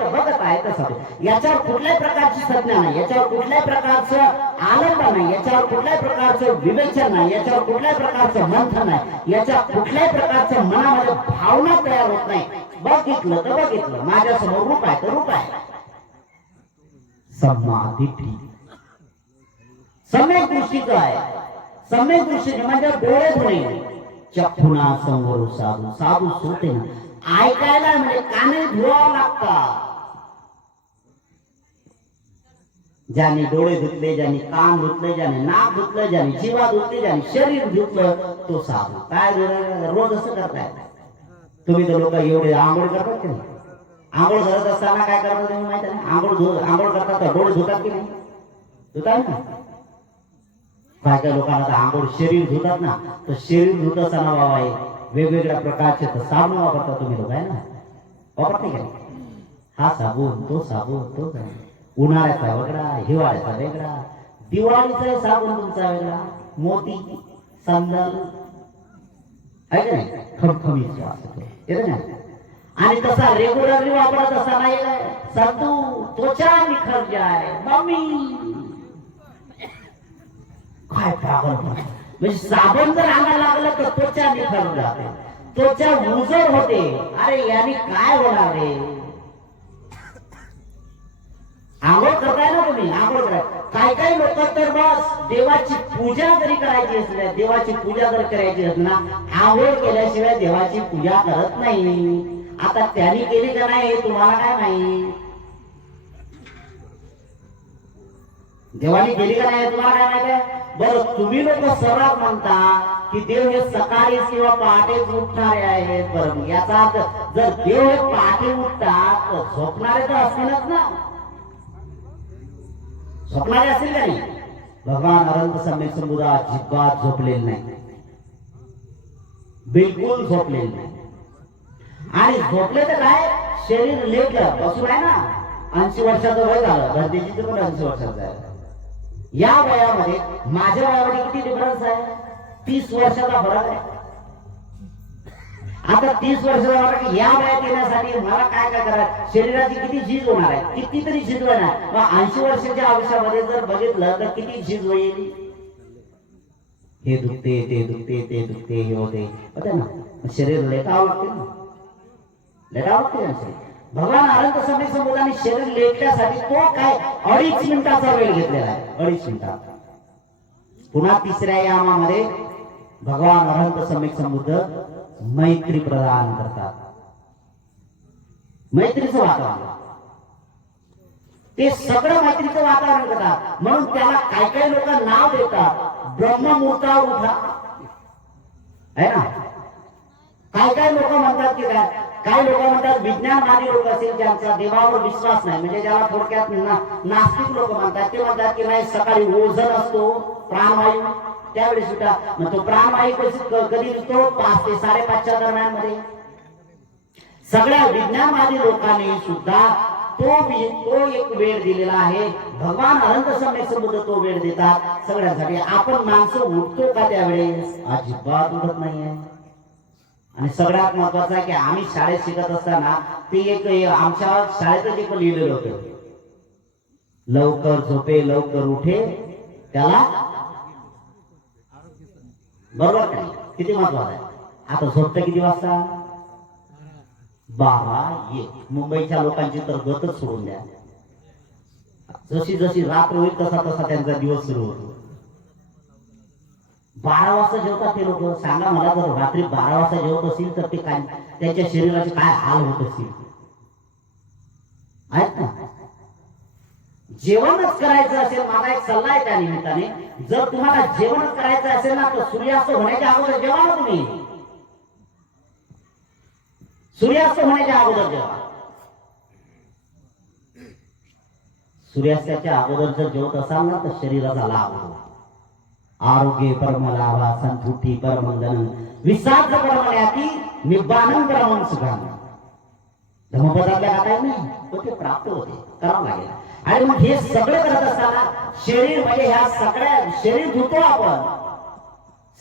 तर साधू. याच्यावर कुठल्याही प्रकारची संज्ञा नाही, याच्यावर कुठल्याही प्रकारचं आनंद नाही, याच्यावर कुठल्याही प्रकारचं विवेचन नाही, याच्यावर कुठल्याही प्रकारचं मंथन नाही, याच्या कुठल्याही प्रकारचं मनामध्ये भावना तयार होत नाही. बघितलं तर बघितलं, माझ्या समोर रूप आहे तर रूप आहे. सम्मादिठी सम्यक दृष्टीचं आहे. सम्यक दृष्टी म्हणजे डोळे धुणे. चक्षुना संवरो साधू, साधू सोते ना. ऐकायला म्हणजे काने धुवावं लागतात. ज्याने डोळे धुतले, ज्याने कान धुतले, ज्याने नाक धुतलं, ज्याने जीवा धुतली, ज्याने शरीर धुतलं तो साधू. काय रोज असं करताय तुम्ही तर लोक एवढे आंघोळ करतात की नाही. आंघोळ करत असताना काय करतात तुम्ही माहिती आहे. आंघोळ करतात तर डोळे धुतात की नाही, धुतात ना. काय काय लोकांना आंघोळ शरीर धुतात ना, तर शरीर धुत असताना बाबा वेगवेगळ्या प्रकारचे तर साबण वापरता तुम्ही लोक आहे ना, वापरते का? हा साबण तो साबण, उन्हाळ्याचा वेगळा, हिवाळ्याचा वेगळा, दिवाळीचा साबण तुमचा वेगळा, मोती संदल आहे का नाही, खमखमीत वास येतो ना. आणि तसा रेग्युलरली वापरत असा नाही संतू त्वचा निखर जाय मम्मी, काय पागल म्हणजे साबण जर अंगाला लागलं तर त्वचा निखर जाते, त्वचा उजळ होते. अरे याने काय होणार रे? आंघोळ करताय ना तुम्ही, आंघोळ कराय काही लोक तर बस देवाची पूजा जरी करायची असल्या, देवाची पूजा जर करायची असली ना, आंघोळ केल्याशिवाय देवाची पूजा करत नाही. आता त्यांनी केली का नाही हे तुम्हाला काय माहिती? देवानी केली का नाही तुम्हाला काय माहिती आहे? बरं तुम्ही लोक सरळ म्हणता की देव हे सकाळी किंवा पहाटेच उठणारे आहेत. बरं याचा अर्थ जर देव हे पहाटे उठतात तर झोपणारे तर असतीलच ना, झोपणारे असतील का नाही? भगवान अनंत सम्यक संबुद्ध अजिबात झोपलेले नाही, बिलकुल झोपलेले नाही. आणि झोपले तर काय, शरीर लेटलं बसून आहे ना. 80 वर्षाचं वय झालं, गांधीजीचं पण 80 वर्षाचं आहे. या वयामध्ये माझ्या वयामध्ये किती डिफरन्स आहे? 30 वर्षाचा फरक आहे. आता 30 वर्षाचा फरक, या वयात येण्यासाठी मला काय काय करायचं? शरीराची किती झीज होणार आहे? कितीतरी झीज होणार. 80 वर्षाच्या आयुष्यामध्ये जर बघितलं तर किती झीज होईल? हे दुखते, ते दुखते, ते दुखते, हे होते होते ना. शरीर लेटावं लागते ना, लेटावं लागते ना. भगवान अनंत सम्यक संबुद्धांनी शरीर लेटण्यासाठी तो काय 2.5 मिनिटाचा वेळ घेतलेला आहे, 2.5 मिनिटात. पुन्हा तिसऱ्या यामामध्ये भगवान अनंत सम्यक संबुद्ध मैत्री प्रदान करतात. मैत्रीचं वातावरण, ते सगळं मैत्रीचं वातावरण करतात. म्हणून त्याला काही लोक नाव देतात ब्रह्ममुहूर्तावर उठा आहे ना. काय लोक म्हणतात की काय, काही लोक म्हणतात विज्ञानवादी लोक असेल ज्यांचा देवावर विश्वास नाही, म्हणजे ज्याला थोडक्यात नास्तिक लोक म्हणतात, ते म्हणतात की नाही सकाळी ओझोन असतो प्राणवायू, त्यावेळेस सुद्धा मग तो प्राणवायू कधी दिसतो 5 ते 5:30च्या दरम्यान मध्ये. सगळ्या विज्ञानवादी लोकांनी सुद्धा तो एक वेळ दिलेला आहे. भगवान अनंत सम्यक संबुद्ध तो वेळ देतात सगळ्यांसाठी. आपण माणसं उठतो का त्यावेळेस? अजिबात उठत नाहीये. आणि सगळ्यात महत्वाचं आहे की आम्ही शाळेत शिकत असताना ते एक आमच्या शाळेतच एक लिहिलेलं होतं, लवकर झोपे लवकर उठे त्याला बरोबर काय? किती महत्वाचं आहे. आता झोपतं किती वाजता? 12-1. मुंबईच्या लोकांची तर गतच सोडून द्या. जशी जशी रात्र होईल तसा तसा त्यांचा दिवस सुरू होतो. 12 वाजता जेवतात ते लोक. सांगा मला, जर रात्री 12 वाजता जेवत असतील तर ते काय, त्यांच्या शरीराचे काय हाल होत असतील आहेत ना. जेवणच करायचं असेल, माझा एक सल्ला आहे त्या निमित्ताने, जर तुम्हाला जेवणच करायचं असेल ना तर सूर्यास्त होण्याच्या अगोदर जेवा ना तुम्ही. सूर्यास्त होण्याच्या अगोदर जेवा. सूर्यास्ताच्या अगोदर जर जेवत असाल ना तर शरीराचा लाभ होतो. आरोग्य परम लाभा संतुष्टी परमंगन विसाद परमण्याती निब्बानं परमं सुखानं. धर्मपदातल्या गाताय नाही तो ते प्राप्त होते, करावं लागेल. आणि मग हे सगळं करत असताना शरीर म्हणजे ह्या सगळ्या शरीर धुतो आपण,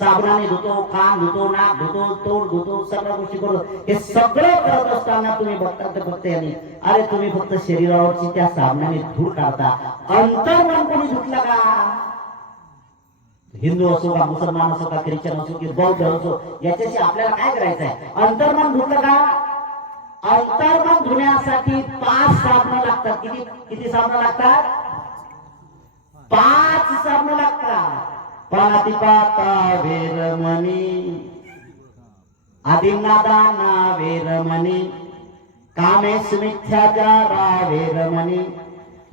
साबणाने धुतो, कान धुतो, नाक धुतो, तोंड धुतो, सगळ्या गोष्टी करतो. हे सगळं करत असताना तुम्ही बघता तर बघता यांनी, अरे तुम्ही फक्त शरीरावरची त्या साबणाने धूळ काढता, अंतर्मन कोणी धुतलं का? हिंदू असो का, मुसलमान असो का, ख्रिश्चन असो की बौद्ध असो, याच्याशी आपल्याला काय करायचं आहे? अंतर्मन धुतलं का? अंतर्मन धुण्यासाठी 5 साबणं लागतात. किती साबणं लागतात? 5 साबणं लागतात. पातिपाता वेरमणी, आदिनादाना वेरमणी, कामेश मिथ्याचारा वेरमणी,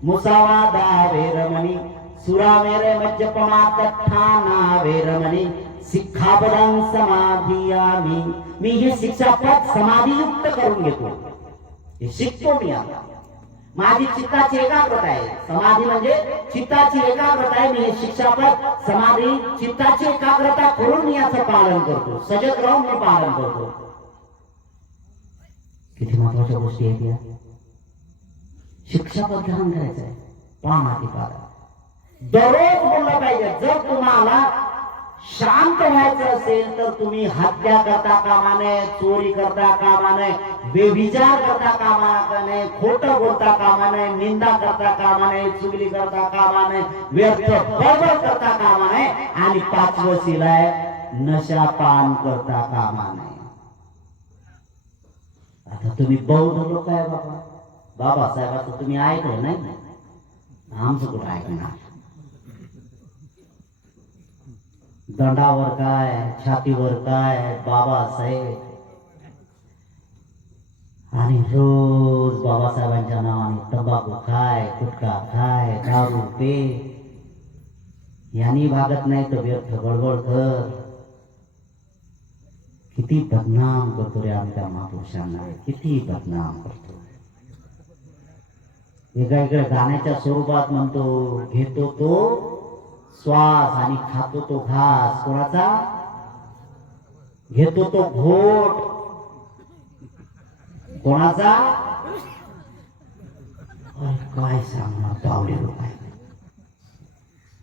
मुसावादा वेरमणी, सुरामेरे मज्जपमात्थाना वेरमणी, शिक्षापदं समाधियामि. मी हे शिक्षापद समाधियुक्त करून घेतो, हे शिकतो मी आता. माझी चित्ताची एकाग्रता आहे. समाधी म्हणजे चित्ताची एकाग्रता आहे. मी हे शिक्षापद समाधी चित्ताची एकाग्रता करून मी याचं पालन करतो, सजग राहून मी पालन करतो. किती महत्वाच्या गोष्टी आहेत या. शिक्षापद ग्रहण करायचं आहे. पानातिपात दररोज बोललं पाहिजे. जर तुम्हाला शांत व्हायचं असेल तर तुम्ही हत्या करता कामा नये, चोरी करता कामा नये, बेविचार करता कामा नये, खोटं बोलता कामा नये, निंदा करता कामा नये, चुगली करता कामा नये, व्यर्थ बडबड करता कामा नये, आणि पाचवं शिलाय नशा पान करता कामा नये. आता तुम्ही बौद्ध लोक आहे बाबा, बाबासाहेबांचं तुम्ही ऐकलं नाही, आमचं कुठं ऐकणार. दंडावर काय, छातीवर काय बाबासाहेब, आणि रोज बाबासाहेबांच्या नावाने तंबाखू खाय, गुटखा खाय, दारू पे. यांनी भागत नाही तर व्यर्थ गडबड कर. किती बदनाम करतो रे आमच्या महापुरुषांना, किती बदनाम करतो. एका इकडे गाण्याच्या स्वरूपात म्हणतो, घेतो तो श्वास आणि खातो तो घास. कोणाचा? घेतो तो घोट. कोणाचा? काय सांगणार पावले लोक आहे.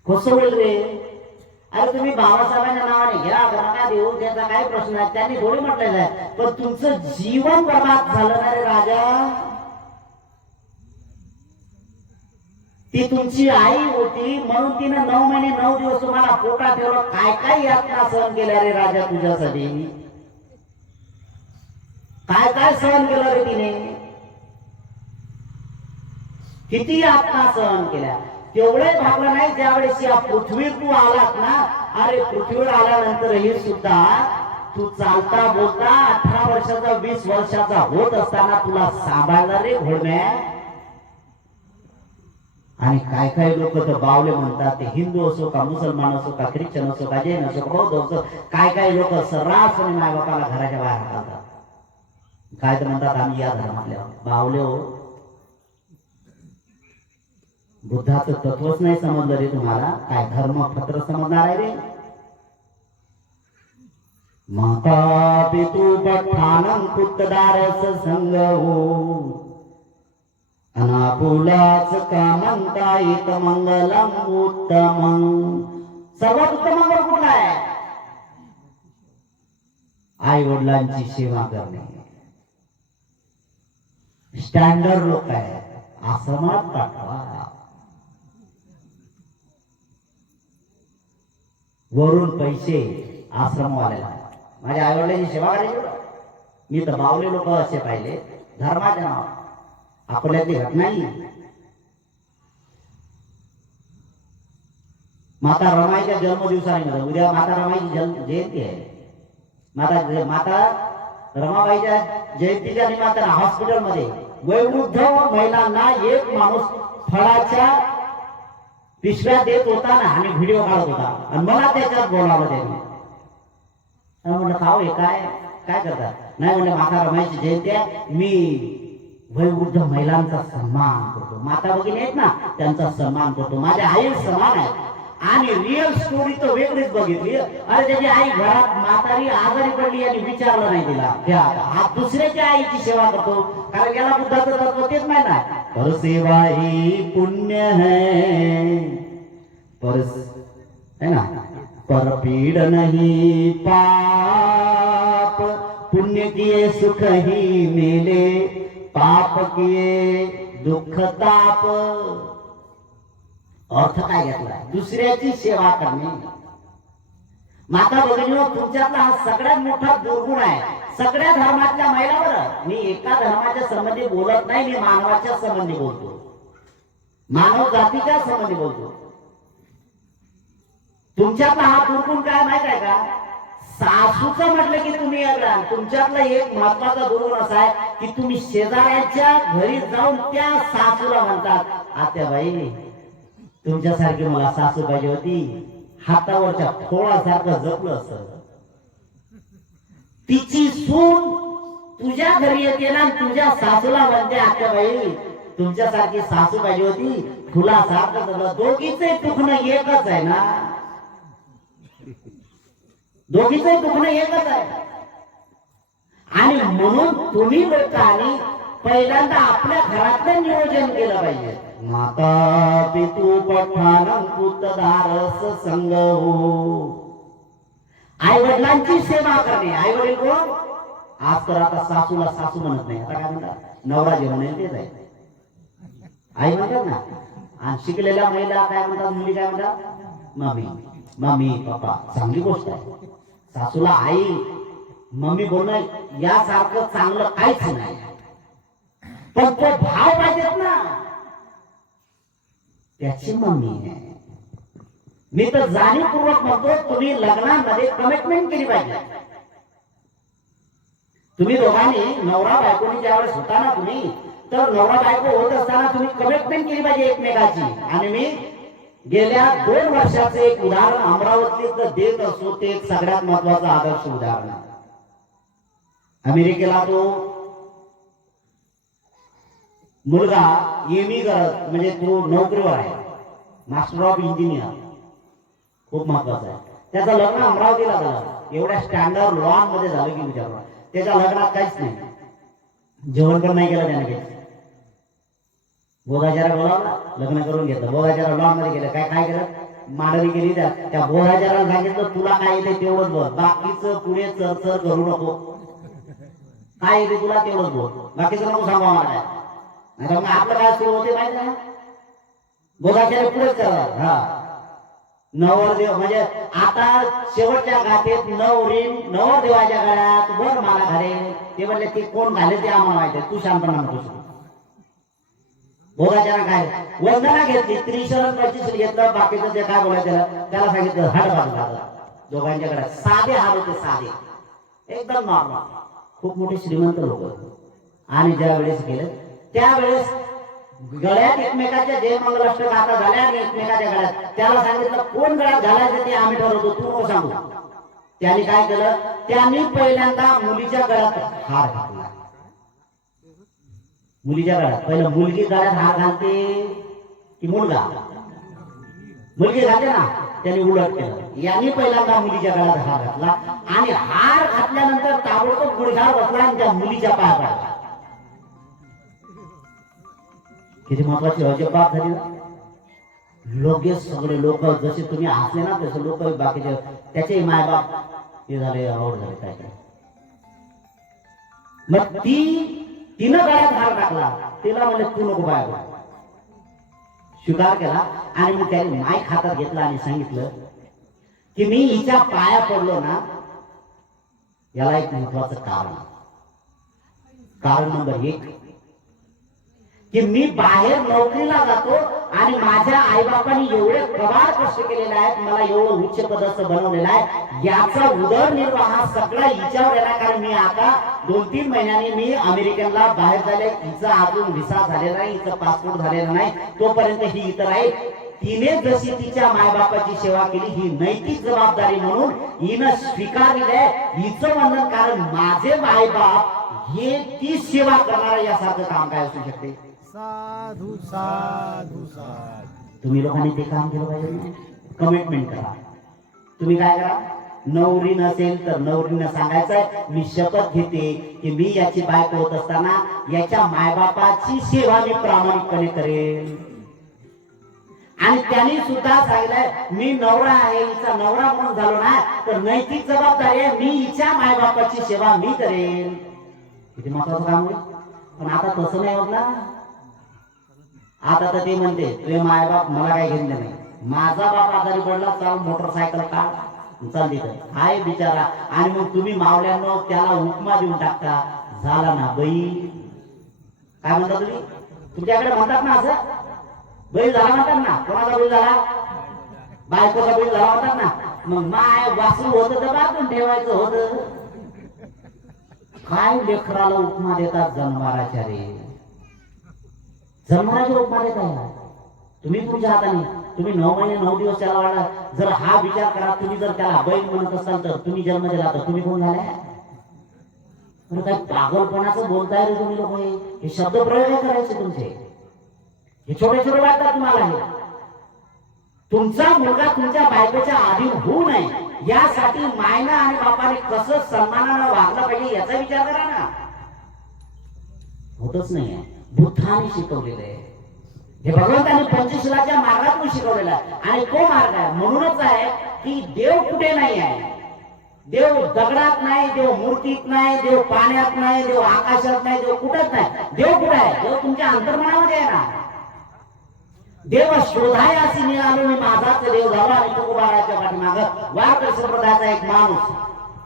कसं बोल रे. अरे तुम्ही बाबासाहेबांच्या नावाने घ्या, नका देऊ, त्याचा काही प्रश्न नाही, त्यांनी थोडी म्हटलेलं आहे. पण तुमचं जीवन बर्बाद झालं ना रे राजा. ती तुमची आई होती म्हणून तिनं 9 महिने 9 दिवस तुम्हाला पोटात ठेवलं. काय काय यातना सहन केल्या रे राजा तुझ्यासाठी. काय काय सहन केलं रे तिने. किती यातना सहन केल्या. तेवढे भागलं नाही ज्यावेळेस या पृथ्वीवर तू आलात ना. अरे पृथ्वीवर आल्यानंतरही सुद्धा तू चालता बोलता 18 वर्षाचा 20 वर्षाचा होत असताना तुला सांभाळणार रे घोडम्या. आणि काय काय लोक तर बावले म्हणतात, ते हिंदू असो का मुसलमान असो का ख्रिश्चन असो का जैन असो का बौद्ध असो, काय काय लोक सर्रासपणे मायबापाला घराच्या बाहेर हाकलतात. काय तर म्हणतात आम्ही या धर्मातल्या. बावले हो. बुद्धाचं तत्वच नाही समजलं रे तुम्हाला. काय धर्म पत्र समजणार आहे रे. माता पितू पठानं पुत्रदारस संग हो, अनाकुलाच का म्हणता येत मंगलम उत्तमं. सर्वात उत्तम मंगल कुठलं आहे? आई वडिलांची सेवा करणे. स्टँडर्ड लोक आहे, आश्रमात पाठवा. वरून पैसे आश्रमवाल्याला. माझ्या आई वडिलांची सेवा करायची. मी तर बावले लोक असे पाहिले धर्माच्या नावावर. आपल्यातली घटना नाही. माता रमाईच्या जन्मदिवसानिमित्त उद्या माता रमाईची जयंती आहे. माता रमाबाईच्या जयंतीच्या निमित्तानं हॉस्पिटलमध्ये वयोवृद्ध महिलांना एक माणूस फळाच्या पिशव्या देत होता ना, आणि व्हिडिओ काढत होता, आणि मला त्याच्यात बोलावलं त्यांनी. म्हणलं खाऊ हे काय काय करतात. नाही म्हणजे माता रमाईची जयंती आहे, मी वयोवृद्ध महिलांचा सन्मान करतो. माता भगिनी आहेत ना, त्यांचा सन्मान करतो. माझ्या आई समान आहे. आणि रिअल स्टोरी तर वेगळीच बघितली. अरे त्याची आई घरात म्हातारी आजारी पडली आणि विचारलं नाही तिला. हा दुसऱ्याच्या आईची सेवा करतो, कारण याला बुद्धाचं तत्व तेच माहित आहे. परसेवा ही पुण्य है, परस है ना, परपीड नहीं पाप. पुण्य किए सुख ही मिले, पाप किए दुःख ताप. अर्थ काय घेतला? दुसऱ्याची सेवा करणे. माता भगिनींनो, तुमच्यातला हा सगळ्यात मोठा दुर्गुण आहे सगळ्या धर्मातल्या महिलांवर. मी एका धर्माच्या संबंधी बोलत नाही, मी मानवाच्या संबंधी बोलतो, मानव जातीच्या संबंधी बोलतो. तुमच्यातला हा दुर्गुण काय माहित आहे का? सासूचं म्हटलं की तुम्ही तुमच्यातला एक महत्वाचा दुर्गुण असा आहे की तुम्ही शेजाऱ्याच्या घरी जाऊन त्या सासूला म्हणतात, आत्याबाई तुमच्यासारखी मला सासू पाहिजे होती, हातावरच्या खोळासारखं जपलं असं. तिची सून तुझ्या घरी येते ना, तुझ्या सासूला म्हणते, आत्याबाई तुमच्यासारखी सासू पाहिजे होती, फुलासारखं सगळं. दोघीचे दुखणं एकच आहे ना, दोघीचे दुखणं एकच आहे. आणि म्हणून तुम्ही लोकांनी पहिल्यांदा आपल्या घरातलं नियोजन केलं पाहिजे. माता पितू पठाण पुतदारस संग हो. आई वडिलांची सेवा करणे. आई वडील कोण? आज तर आता सासूला सासू म्हणत नाही, आता काय म्हणतात? नवरा जे म्हणेल तेच आहे. आई म्हणतात ना. आणि शिकलेल्या महिला काय म्हणतात? मुली काय म्हणतात? Mummy mummy papa. चांगली गोष्ट आहे. सासूला आई मम्मी बोलणं यासारखं चांगलं काहीच नाही. पण तो भाव पाहिजेत ना, त्याची मम्मी आहे. मी तर जाणीवपूर्वक म्हणतो, तुम्ही लग्नामध्ये कमिटमेंट केली पाहिजे. तुम्ही दोघांनी नवरा बायकोनी ज्यावेळेस होता ना तुम्ही, तर नवरा बायको होत असताना तुम्ही कमिटमेंट केली पाहिजे एकमेकाची. आणि मी गेल्या 2 वर्षाचे एक उदाहरण अमरावतीत देत असतो, ते एक सगळ्यात महत्वाचं आदर्श उदाहरण आहे. अमेरिकेला तो मुलगा एमई करत, म्हणजे तो नोकरीवर आहे, मास्टर ऑफ इंजिनियर, खूप महत्वाचं आहे. त्याचं लग्न अमरावतीला झालं. एवढ्या स्टँडर्ड लॉन मध्ये झालं की विचार. त्याच्या लग्नात काहीच नाही, जेवण पण नाही केलं त्याने. बोधाचारा बोलावला, लग्न करून घेतलं. बोधाचारा लॉन मध्ये गेलं. काय काय केलं? मांडणी केली. त्या बोधाचाराला सांगितलं, तुला काय येते तेवढंच बोल, बाकीचं पुढे चरचर करू नको. काय येते तुला तेवढंच बोल, बाकीचं नको सांगू आम्हाला. नाही तर मग आपलं काय सुरू होते माहिती आहे? बोधाचार्य पुढेच करा. हा, नवरदेव म्हणजे आता शेवटच्या गाठीत नवरदेवाच्या गळ्यात वर माला घाले. ते म्हणले ते कोण घाले ते आम्हाला माहिती आहे, तू शांतपणा नको. बोधाचार्य काय वंदना घेतली, त्रिशरण 25 घेतलं. बाकीचं जे काय बोलायचं त्याला सांगितलं हाड बांधलं. दोघांच्या गळ्यात साधे हाड होते, साधे, एकदम नॉर्मल. खूप मोठे श्रीमंत लोक. आणि ज्या वेळेस गेले त्यावेळेस गळ्यात एकमेकाच्या जय मंगलाष्टक गाथा झाल्या आणि एकमेकाच्या गळ्यात. त्याला सांगितलं कोण गळ्यात घालायचं ते आम्ही ठरवतो, तू नको सांगू. त्यांनी काय केलं? त्यांनी पहिल्यांदा मुलीच्या गळ्यात हार घातला. मुलीच्या गळ्यात पहिलं. मुलगी गळ्यात हार घालते की मुलगा? मुलगी घालते ना. त्यांनी उलट केलं. यांनी पहिल्यांदा मुलीच्या गळ्यात हार घातला आणि हार घातल्यानंतर ताबडतोब गुडघ्यावर बसला आणि त्या मुलीच्या पाया पडला. किती महत्वाची अजब बाब झाली ना. लगेच सगळे लोक, जसे तुम्ही हसले ना तसे लोक बाकीचे त्याचे मायबाप हे झाले, आवड झाले, काय काय. मग तिनं गळ्यात हार टाकला. तिला म्हणले तू नको बाय. स्वीकार केला. आणि मग त्याने माईक हातात घेतला आणि सांगितलं की मी हिच्या पाया पडलो ना, याला एक महत्वाचं कारण. कारण नंबर 1 की मी बाहेर नोकरीला जातो आणि माझ्या आईबापांनी एवढे प्रभार कष्ट केलेले आहेत, मला एवढं उच्च पदाचं बनवलेलं आहे, याचा उदरनिर्वाह सगळा हिच्यावर येणार. कारण मी आता 2-3 महिन्यांनी मी अमेरिकेला बाहेर झाले. हिचा अजून व्हिसा झालेला नाही, हिचं पासपोर्ट झालेला नाही, तोपर्यंत ही इतर आहे. तिने जशी तिच्या मायबापाची सेवा केली, ही नैतिक जबाबदारी म्हणून हिनं स्वीकारलेली आहे. हिचं म्हणणं, कारण माझे मायबाप हे ती सेवा करणारा यासारखं काम काय असू शकते? साधू साधू साधू. तुम्ही लोकांनी ते काम केलं पाहिजे. कमिटमेंट करा. तुम्ही काय करा? नवरी नसेल तर नवरीनं सांगायचंय, मी शपथ घेते की मी याची बायको होत असताना याच्या मायबापाची सेवा मी प्रामाणिकपणे करेन. आणि त्यांनी सुद्धा सांगितलंय, मी नवरा आहे, हिचा नवरा म्हणून झालो ना, तर नैतिक जबाबदारी आहे, मी हिच्या मायबापाची सेवा मी करेन. किती महत्वाचं काम होईल. पण आता तसं नाही होत ना. आता तर ते म्हणते तुझे मायबाप मला काय घेतलं नाही, माझा बाप आजारी पडला, चाल मोटरसायकल काढ, चाल तिथं हाय बिचारा. आणि मग तुम्ही मावल्यानं त्याला उपमा देऊन टाकता. झाला ना बाई. काय म्हणता तुम्ही? तुमच्याकडे म्हणतात ना असं, बैल झाला म्हणतात ना. कोणाचा बैल झाला? बायकोचा बैल झाला म्हणतात ना. मग माय वासू होत तर बाजून ठेवायचं होतं. काय लेकराला उपमा देतात जन्माराच्या रे. जन्माराच्या उपमा देतात तुम्ही तुमच्या हाताने. तुम्ही 9 महिने 9 दिवस त्याला वाढला. जर हा विचार करा, तुम्ही जर त्याला बैल म्हणत असाल तर तुम्ही जन्म दिला तर तुम्ही कोण झालाय? काय पागलपणाचं बोलताय रे तुम्ही लोक. हे शब्द प्रयोग करायचे तुमचे. हे छोटे छोटे वाटतात तुम्हाला. हे तुमचा मुलगा तुमच्या बायकोच्या अधीन होऊ नये यासाठी मायनं आणि बापाने कसं सन्मानानं वागलं पाहिजे याचा विचार करा ना. होतच नाहीये. बुद्धाने शिकवलेलं आहे हे, भगवंताने पंचशीलाच्या मार्गातून शिकवलेला आहे. आणि तो मार्ग आहे म्हणूनच आहे की देव कुठे नाही आहे. देव दगडात नाही, देव मूर्तीत नाही, देव पाण्यात नाही, देव आकाशात नाही, देव कुठेच नाही. देव कुठे आहे? देव तुमच्या अंतर्मनामध्ये आहे ना. देव शोधाय अशी निघालो मी माझाच देव झाला. आणि तुकोबाराच्या पाठीमाग वारकरी संप्रदायाचा एक माणूस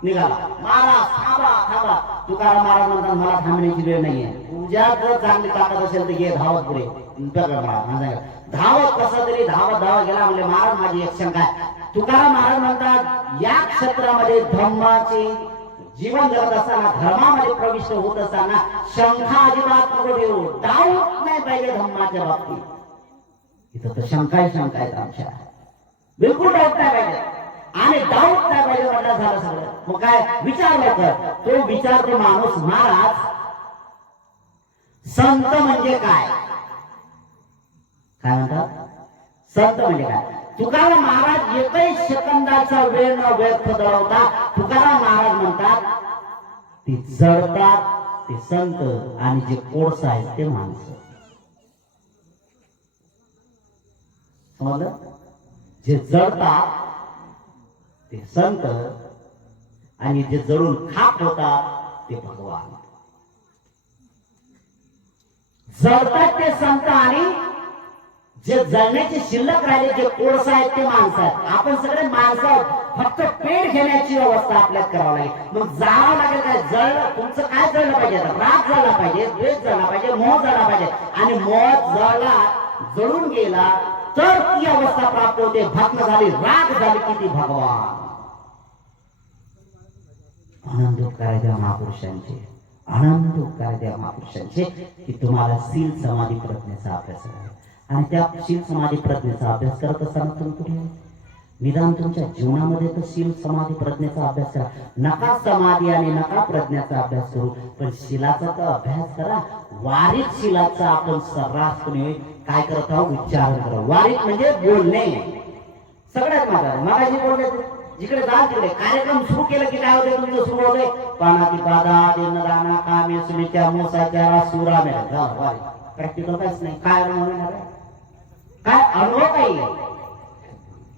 निघाला. महाराज थांबा थांबा. तुकाराम महाराज म्हणतात मला थांबण्याची वेळ नाहीये. तुझ्या जर चांगली ताकद असेल तर घे धावत पुढे. धावत कसं तरी धावत धावत गेला. म्हणजे महाराज माझी एक शंका आहे. तुकाराम महाराज म्हणतात या क्षेत्रामध्ये धर्माचे जीवन जगत असताना, धर्मामध्ये प्रविष्ट होत असताना शंका अजिबात नको ठेवू. डाऊट नाही पाहिजे धर्माच्या बाबतीत. इथं तर शंका आहेत आमच्या. बिलकुल डाऊट नाही पाहिजे. आणि डाऊट नाही पाहिजे म्हटलं झालं सगळं. मग काय विचार कर. तो विचारतो माणूस महाराज संत म्हणजे काय? काय म्हणतात? संत म्हणजे काय? तुकाराम महाराज एकही सेकंदाचा वेळ न व्यर्थ घालवता तुकाराम महाराज म्हणतात ते जळतात ते संत आणि जे कोळसा आहेत ते माणसं. समजलं? जे जळतात ते संत आणि जे जळून खाक होतात ते भगवान. जळतात ते संत आणि जे जळण्याचे शिल्लक राहिले जे कोळसा आहेत ते माणसं आहेत. आपण सगळे माणसं आहोत. फक्त पेट घेण्याची व्यवस्था आपल्याला करावं लागेल. मग जावं लागेल. काय जळलं? तुमचं काय जळलं पाहिजे? राग जळला पाहिजे, द्वेष जळला पाहिजे, मोह जळला पाहिजे. आणि मोह जळला, जळून गेला तर ती अवस्था प्राप्त होते. भस्म झाली, राग झाली की ती भगवान. आनंद काय त्या महापुरुषांचे, आनंद काय त्या महापुरुषांचे की तुम्हाला शील समाधी प्रज्ञेचा अभ्यास आहे. आणि त्या शील समाधी प्रज्ञेचा अभ्यास करत असताना तुम्ही कुठे निदान तुमच्या जीवनामध्ये तर शील समाधी प्रज्ञेचा अभ्यास करा. नका समाधी आणि नका प्रज्ञेचा अभ्यास करू, पण शिलाचा तर अभ्यास करा. वारीत शिलाचा आपण सर्रासपणे काय करत आहोत? उच्चारण करा. वारीत म्हणजे बोलणे. सगळ्यात मागाशी बोलले जिकडे जाल तिकडे कार्यक्रम सुरू केलं की काय होते? तुमचं सुरू होते पानाती पादा देनदाना कामे सुनीच्या मोसाच्या सुरा मेळा. वारी प्रॅक्टिकल काहीच नाही. काय अनुभव? काय अनुभव? काही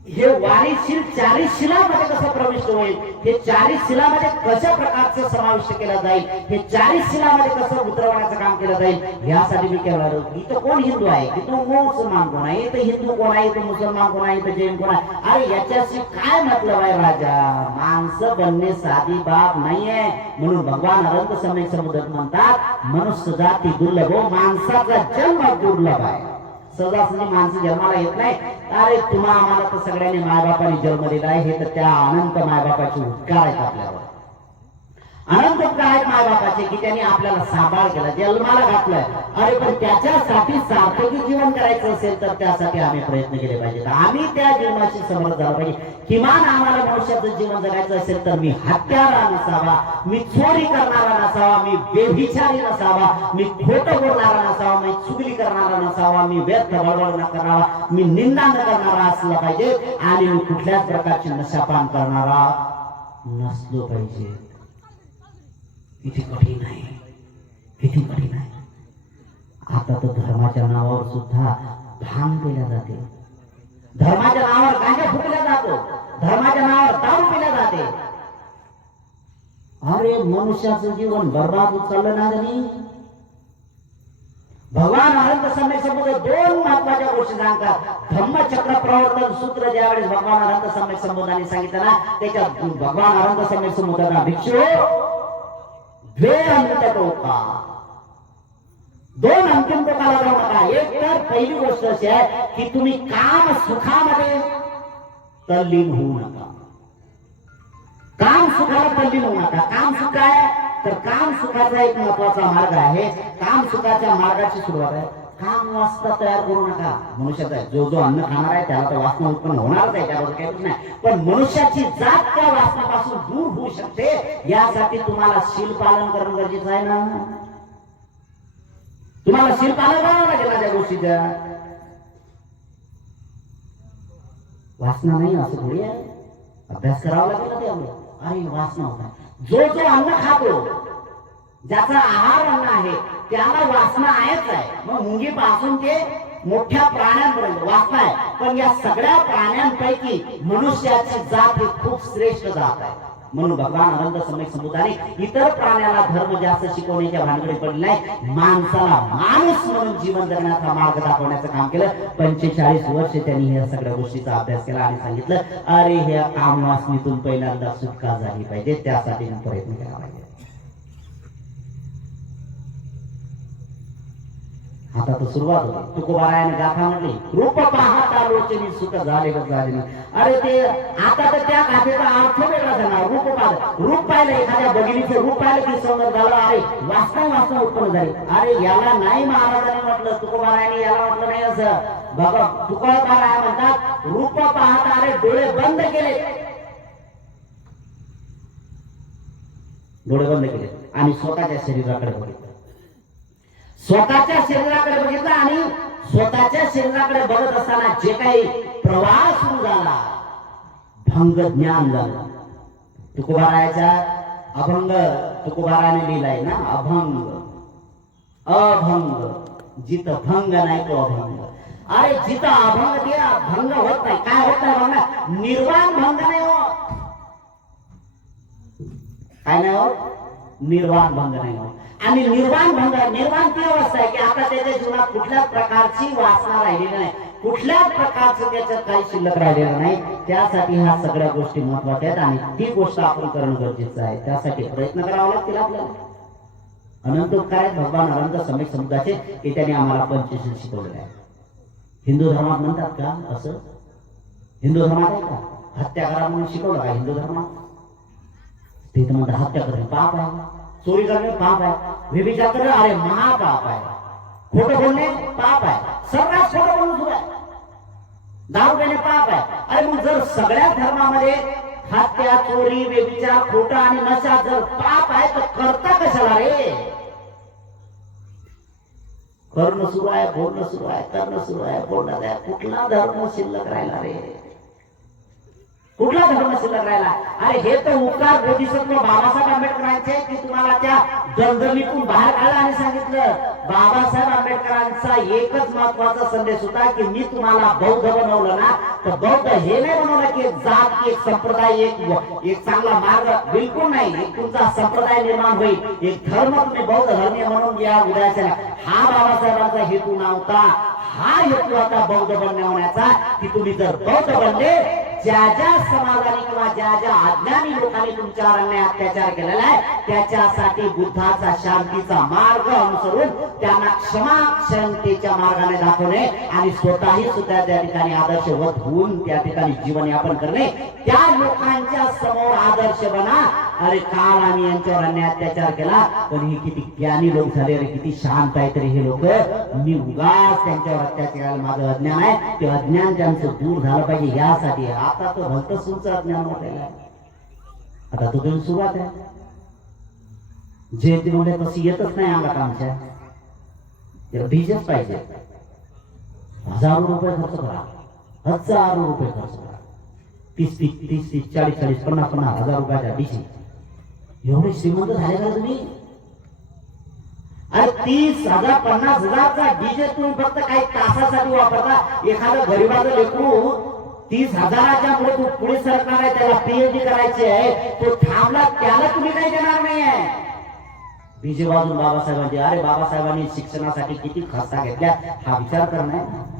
हे वारीशील 40 शिलामध्ये कसं प्रविष्ट होईल? हे 40 शिलामध्ये कशा प्रकारचं समाविष्ट केलं जाईल? हे 40 शिलामध्ये कसं उतरवण्याचं काम केलं जाईल? यासाठी मी केलं. इथं कोण हिंदू आहे? इथं मुसलमान कोण आहे? इथं हिंदू कोण आहे? इथं मुसलमान कोण आहे? इथं जैन कोण आहे? अरे याच्याशी काय मतलब आहे राजा? माणसं बनणे साधी बाब नाहीये. म्हणून भगवान अनंत समय समुद्र म्हणतात मनुष्य जाती दुर्लभ, माणसाचा जन्म दुर्लभ आहे. सहजासहजी माणसं जन्माला येत नाही. अरे तुम्हा आम्हाला तर सगळ्यांनी मायबापाने जन्म दिला आहे. हे तर त्या अनंत मायबापाचे उपकार आहेत आपल्यावर. अनंत उपकार आहेत मायबापाचे की त्यांनी आपल्याला सांभाळ केला, जन्माला घातलंय. अरे पण त्याच्यासाठी सार्थकी जीवन करायचं असेल तर त्यासाठी आम्ही प्रयत्न केले पाहिजेत. आम्ही त्या जीवनाशी समर्थ झाला पाहिजे. किमान आम्हाला मनुष्याचं जीवन जगायचं असेल तर मी हत्यारा नसावा, मी चोरी करणारा नसावा, मी बेभिचारी नसावा, मी खोटं बोलणारा नसावा, मी चुगली करणारा नसावा, मी व्यर्थ बडबड न करणारा, मी निंदा न करणारा असला पाहिजे. आणि मी कुठल्याच प्रकारची नशापान करणारा नसलो पाहिजे. किती कठीण आहे, किती कठीण आहे. आता तर धर्माच्या नावावर सुद्धा भांग पिल्या जाते, धर्माच्या नावावर गांजा फुकल्या जातो, धर्माच्या नावावर दारू पिल्या जाते. अरे मनुष्याचं जीवन बर्बाद चाललं ना गणी. भगवान अनंत समय समुद्र 2 महत्वाच्या गोष्टी सांगतात. धम्मचक्र प्रवर्तन सूत्र ज्यावेळेस भगवान अनंत समय समुद्राने सांगितलं ना, त्याच्या भगवान अनंत समय समुद्राला भिक्षू द्वे अंत टोका, 2 अंतिम टोकाला जाऊ नका. एक तर पहिली गोष्ट अशी आहे की तुम्ही काम सुखामध्ये तल्लीन होऊ नका. काम सुखाला तल्लीन होऊ नका. काम सुख आहे तर काम सुखाचा एक महत्वाचा मार्ग आहे. काम सुखाच्या मार्गाची सुरुवात आहे. काम वासना तयार करू नका. मनुष्याचा जो जो अन्न खाणार आहे त्याला तर वासना उत्पन्न होणारच आहे, त्याबद्दल काही नाही. पण मनुष्याची जात त्या वासनापासून दूर होऊ शकते यासाठी तुम्हाला शील पालन करणं गरजेचं आहे ना. तुम्हाला शील पालन करावं लागेल त्या गोष्टीच्या. वासना नाही असं थोडी आहे, अभ्यास करावा लागेल ना त्यामुळे. अरे वासना होता, जो जो अन्न खातो, ज्याचा आहार अन्न आहे त्याला वासना आहेच आहे. मग मुंगीपासून ते मोठ्या प्राण्यांपर्यंत वासना आहे. पण या सगळ्या प्राण्यांपैकी मनुष्याची जात ही खूप श्रेष्ठ जात आहे. म्हणून भगवान अनंत सम्यक संबुद्धाने इतर प्राण्याला धर्म जास्त शिकवण्याच्या भानगडीत पडले नाही, माणसाला माणूस म्हणून जीवन जगण्याचा मार्ग दाखवण्याचं काम केलं. 45 वर्ष त्यांनी या सगळ्या गोष्टीचा अभ्यास केला आणि सांगितलं, अरे ह्या कामवासनीतून पहिल्यांदा सुटका झाली पाहिजे, त्यासाठी प्रयत्न केला पाहिजे. आता तर सुरुवात होती. तुकोबारायाने गाथा म्हटली, रूप पाहता लोचनी सुख झाले व झाले नाही. अरे ते आता तर त्या गाथेचा अर्थ वेगळा झाला. रूप पाहिलं, रूप पाहिलं, एखाद्या भगिनीचं रूप पाहिलं की सौंदर्य झालं, अरे वास्तव उत्पन्न झाले. अरे याला नाही महाराजांनी म्हटलं, तुकोबारायाने याला म्हटलं नाही असं. बघा तुकोबाराया म्हणतात, रूप पाहता अरे डोळे बंद केले, डोळे बंद केले आणि स्वतःच्या शरीराकडे बघितलं. स्वतःच्या शरीराकडे बघितलं आणि स्वतःच्या शरीराकडे बघत असताना जे काही प्रवास सुरू झाला, भंग ज्ञान झालं. तुकोबारायाच्या अभंग तुकोबाराने लिहिलाय ना, अभंग अभंग जिथं भंग नाही तो अभंग. अरे जिथं अभंग ते भंग होत नाही. काय होत नाही भंग? निर्वाण भंग नाही होत. काय नाही होत? निर्वाण भंग नाही होत. आणि निर्वाण भंग, निर्वाण ती अवस्था आहे की आता त्याच्या जीवनात कुठल्याच प्रकारची वासना राहिलेली नाही, कुठल्याच प्रकारचं त्याच्यात काही शिल्लक राहिलेलं नाही. त्यासाठी ह्या सगळ्या गोष्टी महत्वाच्या आहेत आणि ती गोष्ट आपण करणं गरजेचं आहे. त्यासाठी प्रयत्न करावा लागतील आपल्याला. अनंत काय भगवान अनंत सम्यक समुद्राचे हे त्यांनी आम्हाला पंचशील शिकवलेलं आहे. हिंदू धर्मात म्हणतात का असं? हिंदू धर्मात आहे का हत्या करा म्हणून शिकवलं का हिंदू धर्मात? ते तर म्हणतात हत्या करणे पाप आहे, चोरी करणे पाप आहे, व्यभिचार करणे अरे महापाप आहे, खोटं बोलणे पाप आहे, सर्रास खोटं बोलणं सुद्धा आहे, दारू पिणे पाप आहे. अरे मग जर सगळ्या धर्मामध्ये हत्या, चोरी, व्यभिचार, खोटा आणि नशा जर पाप आहे तर करता कशाला रे? करणं सुरू आहे, बोलणं सुरू आहे, करणं सुरू आहे, बोलणं आहे. कुठला धर्म शिल्लक राहिला रे? कुठला धर्म शिल्लक राहिला? अरे हे तर उपकार बोधिसत्व बाबासाहेब आंबेडकरांचे की तुम्हाला त्या दलदलीतून बाहेर काढलं आणि सांगितलं. बाबासाहेब आंबेडकरांचा एकच महत्वाचा संदेश होता की मी तुम्हाला बौद्ध बनवलं ना तर बौद्ध हे नाही बनवलं की एक जात, एक संप्रदाय, एक चांगला मार्ग, बिलकुल नाही. एक तुमचा संप्रदाय निर्माण होईल, एक धर्म तुम्ही बौद्ध धर्मीय म्हणून या उदयाचा. हा बाबासाहेबांचा हेतू नव्हता. हा हेतू आता बौद्ध बनवण्याचा की तुम्ही जर बौद्ध बनले, ज्या ज्या समाजाने किंवा ज्या ज्या अज्ञानी लोकांनी तुमच्यावर अन्याय अत्याचार केलेला आहे त्याच्यासाठी बुद्धाचा शांतीचा मार्ग अनुसरून त्यांना क्षमा क्षमतेच्या मार्गाने दाखवणे आणि स्वतःही सुद्धा त्या ठिकाणी आदर्शवत होऊन त्या ठिकाणी जीवनयापन करणे. त्या लोकांच्या समोर आदर्श बना. अरे काल आम्ही यांच्यावर अन्याय अत्याचार केला पण ही किती ज्ञानी लोक झाले रे, किती शांत आहेत रे हे लोक. मी उगाच त्यांच्यावर अत्याचार, माझं अज्ञान आहे ते अज्ञान त्यांचं दूर झालं पाहिजे यासाठी. आता तो भक्तसूंचं अज्ञान वाटायला आहे. आता तो घेऊन सुरुवात आहे. जे ते म्हणजे तशी येतच नाही अंगात आमच्या. त्याला बीजच पाहिजे. हजारो रुपये खर्च करा, हजारो रुपये खर्च करा. 30, 40, 50 हजार रुपयाच्या बीज. एवढे श्रीमंत झाले का तुम्ही? अरे 30,000 50,000चा डीजे तुम्ही फक्त काही तासासाठी वापरता. एखादं गरीबाचं लेकरू 30,000च्या मुळे तू पुढे सरकणार आहे, त्याला पीएचडी करायची आहे, तो थांबला त्याला तुम्ही काही देणार नाहीये. डीजे वाजून बाबासाहेबांची. अरे बाबासाहेबांनी शिक्षणासाठी किती खर्च घेतल्या हा विचार करणं.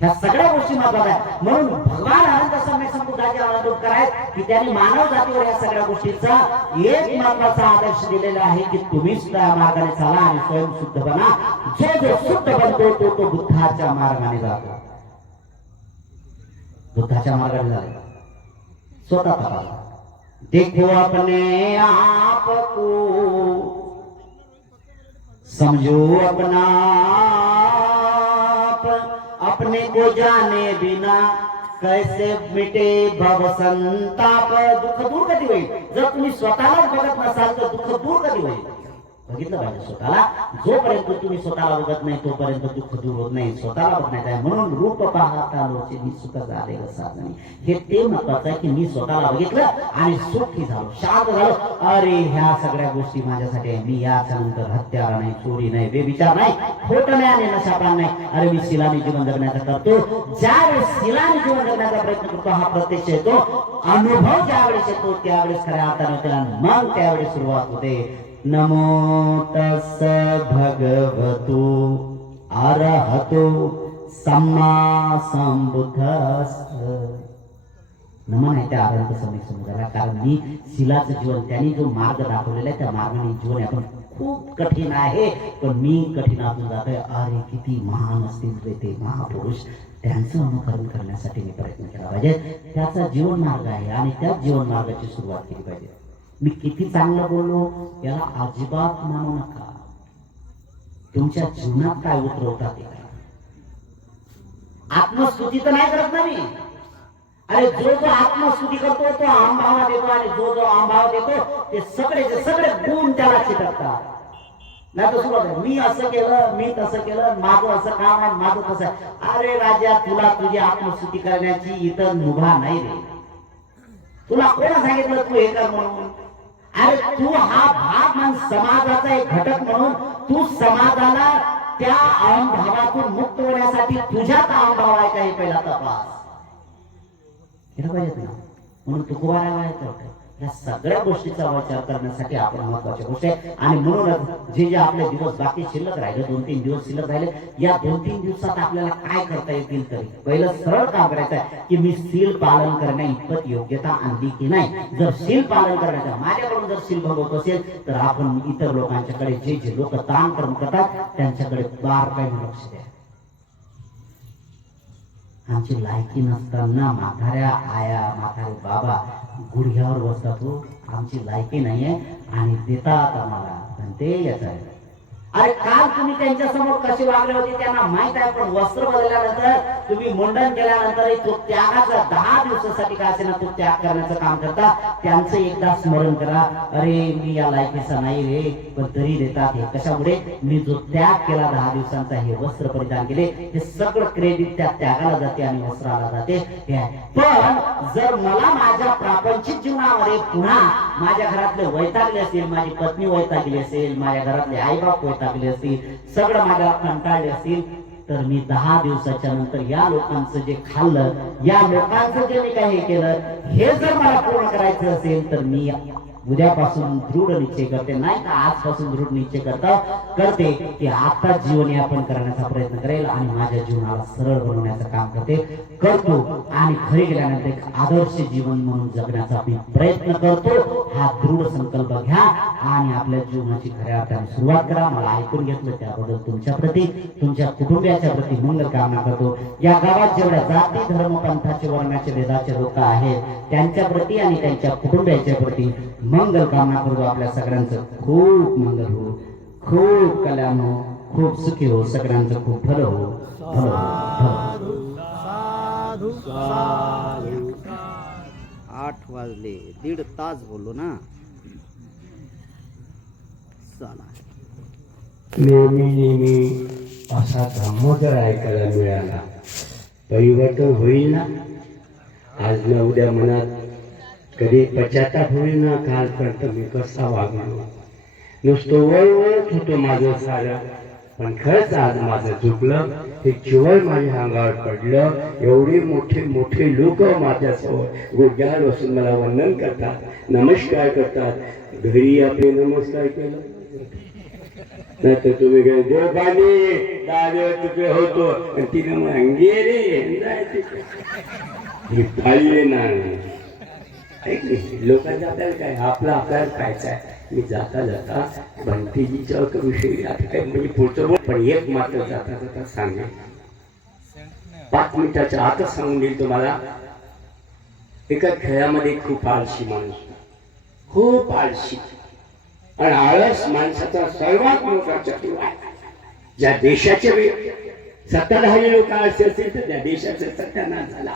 ह्या सगळ्या गोष्टी महत्वाच्या आहेत. म्हणून भगवान अनंत सम्यक संबुद्धाचे अवलंबन करायचे की त्यांनी मानव जातीवर या सगळ्या गोष्टींचा एक महत्वाचा आदर्श दिलेला आहे की तुम्ही सुद्धा या मार्गाने चाला आणि स्वयं शुद्ध बना. जो शुद्ध बनतो तो बुद्धाच्या मार्गाने जातो. बुद्धाच्या मार्गाने झाले स्वतः तपासा. देखो अपने आप को, समझो अपना, अपने को जाने बिना कैसे मिटे भव संताप. दुःख दूर कधी होईल? जर तुम्ही स्वतःलाच बघत नसाल तर दुःख दूर कधी होईल? बघितलं पाहिजे स्वतःला. जोपर्यंत तुम्ही स्वतःला बघत नाही तोपर्यंत तू खजूर होत नाही. स्वतःला बघण्यात आहे म्हणून रूप पाहता लोचे मी सुख झाले साधने. हे ते महत्वाचं आहे की मी स्वतःला बघितलं आणि सुखी झालो, शांत झालो. अरे ह्या सगळ्या गोष्टी माझ्यासाठी आहे. मी याच्या नंतर हत्यारा नाही, चोरी नाही, बेविचार नाही, खोट नाही आणि नशापान नाही. अरे मी शिलानी जीवन जगण्याचा करतो. ज्यावेळेस शिलानी जीवन जगण्याचा प्रयत्न करतो हा प्रत्यक्ष येतो, अनुभव ज्यावेळेस येतो त्यावेळेस खऱ्या अर्थाने त्याला मग त्यावेळेस सुरुवात होते. नमो तस् भगवतो अरहतो सम्मा संबुद्धस्स. नमन आहे त्या अरहत समीक समुद्राला. कारण मी शिलाचं जीवन त्यांनी जो मार्ग दाखवलेला आहे त्या मार्गाने जीवन आपण खूप कठीण आहे पण मी कठीणातून जातोय. अरे किती महान असतील ते महापुरुष, त्यांचं अनुकरण करण्यासाठी मी प्रयत्न केला पाहिजे. त्याचा जीवन मार्ग आहे आणि त्या जीवन मार्गाची सुरुवात केली पाहिजे. मी किती चांगलं बोललो याला अजिबात मानू नका. तुमच्या जीवनात काय उतरवतात ते काय. आत्मस्तुती तर नाही करत ना मी. अरे जो जो आत्मस्तुती करतो तो अहंभाव देतो आणि जो जो अहंभाव देतो ते सगळे गुण त्याला चिटकतात. नाही तर सुरुवात मी असं केलं, मी तसं केलं, माझं असं काम आहे, माझं तसं आहे. अरे राजा तुला तुझी आत्मस्तुती करण्याची इतर मुभा नाही रे. तुला कोण सांगितलं तू हे कर म्हणून. अरे तू हा भाग मान समाजाचा एक घटक म्हणून तू समाजाला त्या अहंभावातून मुक्त होण्यासाठी तुझ्यात अहंभाव आहे का हे पहिला तपास केलं पाहिजे ना. म्हणून तुकोबारावायचं या सगळ्या गोष्टीचा विचार करण्यासाठी आपण महत्वाची गोष्ट आहे. आणि म्हणूनच जे आपले दिवस बाकी शिल्लक राहिले, 2-3 दिवस शिल्लक राहिले, या 2-3 दिवसात आपल्याला काय करता येतील तरी पहिलं सरळ काम करायचं आहे की मी शील पालन करण्या इतपत योग्यता आणली की नाही. जर शील पालन करण्याचं माझ्याकडून जर शील भंग होत असेल तर आपण इतर लोकांच्याकडे जे जे लोक ताण कर्म करतात त्यांच्याकडे बारकाईने लक्ष द्या. आमची लायकी नसताना म्हाताऱ्या आया म्हातारे बाबा गुडघ्यावर बसतात. हो आमची लायकी नाहीये आणि देतात आम्हाला आणि ते येत आहे. अरे काल तुम्ही त्यांच्या समोर कसे वागले होते त्यांना माहित आहे. पण वस्त्र बदलल्यानंतर तुम्ही मुंडन केल्यानंतर तो त्यागाचा 10 दिवसासाठी काय असेल ना तो त्याग करण्याचं काम करता. त्यांचं एकदा स्मरण करा. अरे मी या लायकीचा नाही रे पण तरी देतात. हे कशामुळे मी जो त्याग केला 10 दिवसांचा हे वस्त्र परिधान केले हे सगळं क्रेडिट त्या त्यागाला जाते आणि वस्त्राला जाते. पण जर मला माझ्या प्रापंचिक जीवनामध्ये पुन्हा माझ्या घरातले वैतागले असेल, माझी पत्नी वैतागली असेल, माझ्या घरातले आईबाप वैतागले असतील, सगळं माझ्याला कंटाळले असतील तर मी 10 दिवसाच्या नंतर या लोकांचं जे खाल्लं, या लोकांचं जे मी काही केलं हे जर मला पूर्ण करायचं असेल तर मी उद्यापासून दृढ निश्चय करते. नाही का आजपासून दृढ निश्चय करते की आता जीवन यापन करण्याचा प्रयत्न करेल आणि माझ्या जीवनाला सरळ बनवण्याचं काम करतो आणि घरी गेल्यानंतर एक आदर्श जीवन म्हणून जगण्याचा मी प्रयत्न करतो. हा दृढ संकल्प घ्या आणि आपल्या जीवनाची खऱ्या अर्थाने सुरुवात करा. मला ऐकून घेतलं त्याबद्दल तुमच्या प्रती, तुमच्या कुटुंबियाच्या प्रती मंगल कामना करतो. या गावात जेवढ्या जाती धर्म पंथाचे वर्णाचे वेदाचे लोक आहेत त्यांच्या प्रती आणि त्यांच्या कुटुंबियाच्या प्रती मंगल कामना करतो. आपल्या सगळ्यांचं खूप मंगल हो, खूप कल्याण हो, खूप सुखी हो, सगळ्यांचं खूप भलं हो. साधु साधु साधु. 8 वाजले, 1.5 तास बोललो ना. चला नेहमी असा धम्मोदर ऐकायला मिळाला. परिवर्तन होईल ना आज ना उद्या. मनात कधी पश्चाताप होईल ना कालपर्यंत मी कसा वागलो. नुसतं वळवळत होतो माझं सारं पण खरंच आज माझं चुकलं. हे चिवळ माझ्या अंगावर पडलं. एवढे मोठे मोठे लोक माझ्यासमोर गुडघ्यावर बसून मला वंदन करतात, नमस्कार करतात. घरी आपले नमस्कार केलं नाही तर तुम्ही काय देव पाणी दावे तुकडे होतो आणि तिने मग गेले फाळले ना. लोकांच्या आपल्याला काय आपल्याला खायचं आहे. मी जाता जाता भंतीजीच्या विषयी आता काय म्हणजे पुढचं पण एक मात्र जाता जाता सांगेल. 5 मिनिटाच्या आतच सांगून देईल तुम्हाला. एका खेळामध्ये खूप आळशी माणूस, खूप आळशी आणि आळस माणसाचा सर्वात मोठा शत्रू आहे. ज्या देशाचे 70-10 लोक आळशी असतील तर त्या देशाचा सत्यानाश झाला.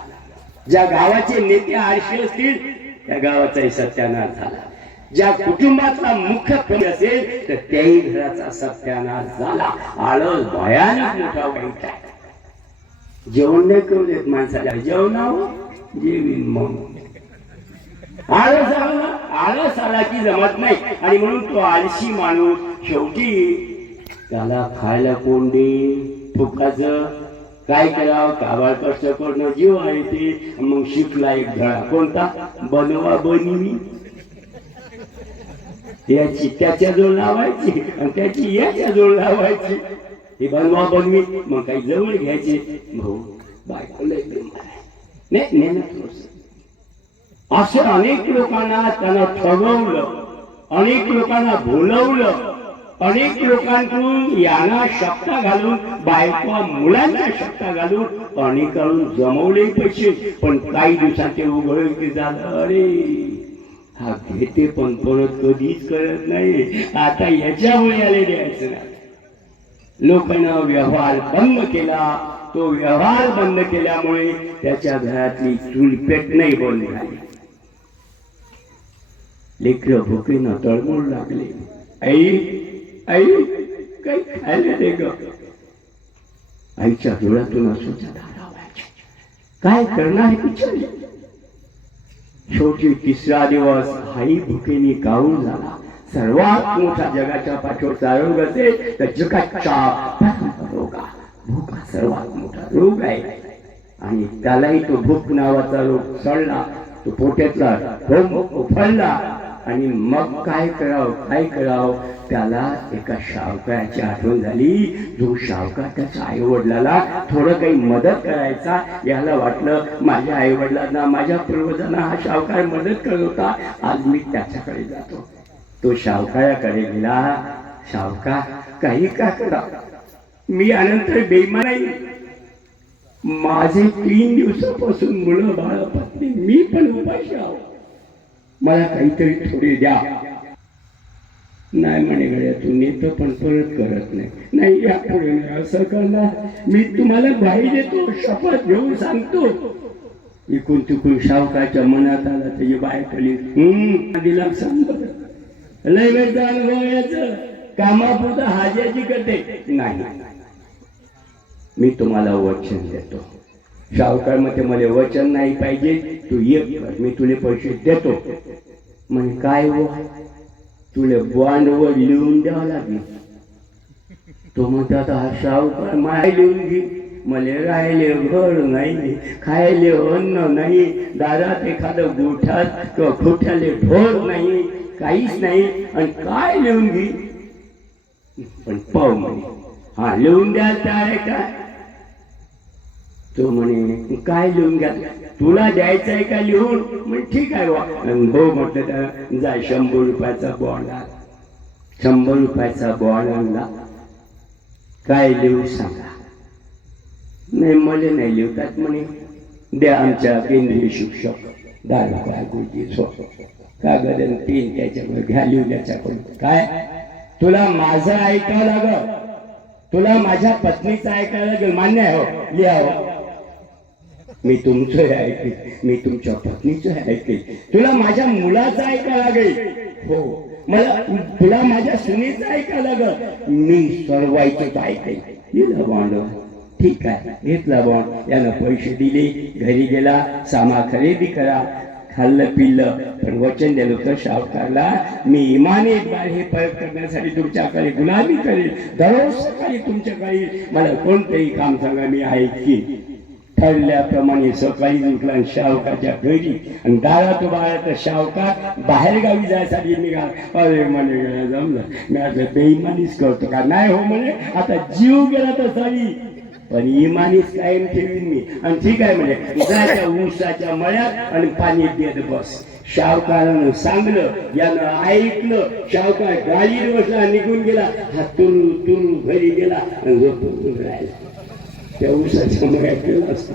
ज्या गावाचे नेते आळशी असतील त्या गावाचाही सत्यानाश झाला. ज्या कुटुंबातला मुख्य कमी असेल तर त्याही घराचा सत्यानाश झाला. आळस भयानक मोठा वाईट आहे. जेवण नाही करू देत माणसाला. जेवणावर जेवीन मग आळस आला की जमत नाही. आणि म्हणून तो आळशी माणूस शेवटी त्याला खायला कोण देईल? फुकाचं काय करावं? काबाळ कष्ट करणं जीव आहे ते. मग शिकला एक धडा कोणता? बनवा बनवी. याची त्याच्या जोड लावायची आणि त्याची याच्या जोड लावायची. हे बनवा बनवी. मग काही जवळ घ्यायचे. भाऊ बायको लय बिमार आहे. नाही मेहनत थोडस. असे अनेक लोकांना त्यांना ठरवलं, अनेक लोकांना बोलवलं, अनेक लोकांकडून यांना शब्द घालून, बायका मुलांना शब्द घालून अनेकांकडून जमवले पैसे. पण काही दिवसात ते उघड झालं. अरे हा घेते पण परत कधीच करत नाही. आता याच्यामुळे आले द्यायचं नाही. लोकांना व्यवहार बंद केला. तो व्यवहार बंद केल्यामुळे त्याच्या घरातली चूल पेटणंही बंद झाली. लेकरं भुकेनं तळमळ लागले. आई आई काही खायला दे ग. आईच्या डोळ्यातून असूच्या धारा व्हायच्या. काय करणार आहे बिचारी. शेवटी तिसरा दिवस आई भुकेने गाऊन झाला. सर्वात मोठा जगाच्या पाठीवरचा रोग असेल तर जगाचा रोग. भूक हा सर्वात मोठा रोग आहे. आणि त्यालाही तो भूक नावाचा रोग चढला. तो पोट्यातला फळला. आणि मग काय करावं त्याला एका शावकाची आठवण झाली. जो शावकार त्याच्या आई वडिलाला थोडं काही मदत करायचा. याला वाटलं माझ्या आई वडिलांना, माझ्या पूर्वजांना हा शावकार मदत करत होता. आज मी त्याच्याकडे जातो. तो शावकाराकडे गेला. शावकार काही का करा, मी अनंत बेईमान नाही. माझे 3 दिवसापासून मुलं बाळ पत्नी, मी पण उपाशी आहो. मला काहीतरी थोडे द्या. नाही म्हणे गड्यातून येतं पण परत करत नाही. नाही या पुढे असं करणार. मी तुम्हाला ग्वाही देतो, शपथ घेऊन सांगतो. इकून तिकून शावकाच्या मनात आला. त्याची बायकली दिला सांगतो. लय वेळचा अनुभव याचं. कामापुरता हाज्याची करते नाही. मी तुम्हाला वचन देतो. शावकार मध्ये मला वचन नाही पाहिजे. तू एक कर, मी तुले पैसे देतो. म्हणे काय हो, तुले बॉन्डवर लिहून द्यावं लागेल. तो म्हणतो आता हा शावकार माय लिहून घे. मला राहिले घर नाही, खायले अन्न नाही, दारात एखादं गोठ्यात किंवा खोट्याले ढोर नाही, काहीच नाही. आणि काय लिहून घे. पण पाहू म्हणे. हा लिहून द्यायचं आहे काय? तो म्हणे काय लिहून घ्या, तुला द्यायचं आहे का लिहून? म्हणजे ठीक आहे. हो म्हटलं तर जा 100 रुपयाचा बॉन्ड आला. 100 रुपयाचा बॉन्ड आणला. काय लिहू सांगा. नाही मला नाही लिहतात म्हणे. द्या आमच्या केंद्रीय शिक्षक 10 रुपया गुरुजी कागद आणि पेन त्याच्याकडे घ्या, लिहून त्याच्याकडून. काय तुला माझं ऐकावं लागल, तुला माझ्या पत्नीचं ऐकायला लागेल. मान्य आहे हो, लिहावं. मी तुमचं ऐकेल, मी तुमच्या पत्नीचं ऐकेल. तुला माझ्या मुलाचं ऐकायला लागेल. हो मला तुला माझ्या सुनेचं ऐकायला लागल. मी सर्वांचंच ऐकेल. लिहिलं बॉन्ड. ठीक आहे, घेतला बॉन्ड. यानं पैसे दिले. घरी गेला. सामा खरेदी करा. खाल्लं पिल्लं. पण वचन दिलं होतं शावकारला, मी इमाने हे परत करण्यासाठी तुमच्याकडे गुलामी करेल. दररोज सकाळी तुमच्याकडे मला कोणतंही काम सांगा, मी ऐकेन. ठरल्याप्रमाणे सकाळी उठला शावकाच्या घरी. आणि दारात उभा तर शावकार बाहेर गावी जायसाठी निघाला. अरे म्हणे जमलं. मी आता बेईमानीच करतो का? नाही हो म्हणे, आता जीव गेला तर सारी, पण इमानीच कायम ठेवीन मी. आणि ठीक आहे म्हणे, जायच्या ऊसाच्या मळ्यात आणि पाणी देत बस. शावकारानं सांगलं, यानं ऐकलं. शावकार गाडीत बसला, निघून गेला. हा तुरू तुरू घरी गेला आणि झोपून राहिला. त्या ऊसाच्या मळ्यात गेला असतो.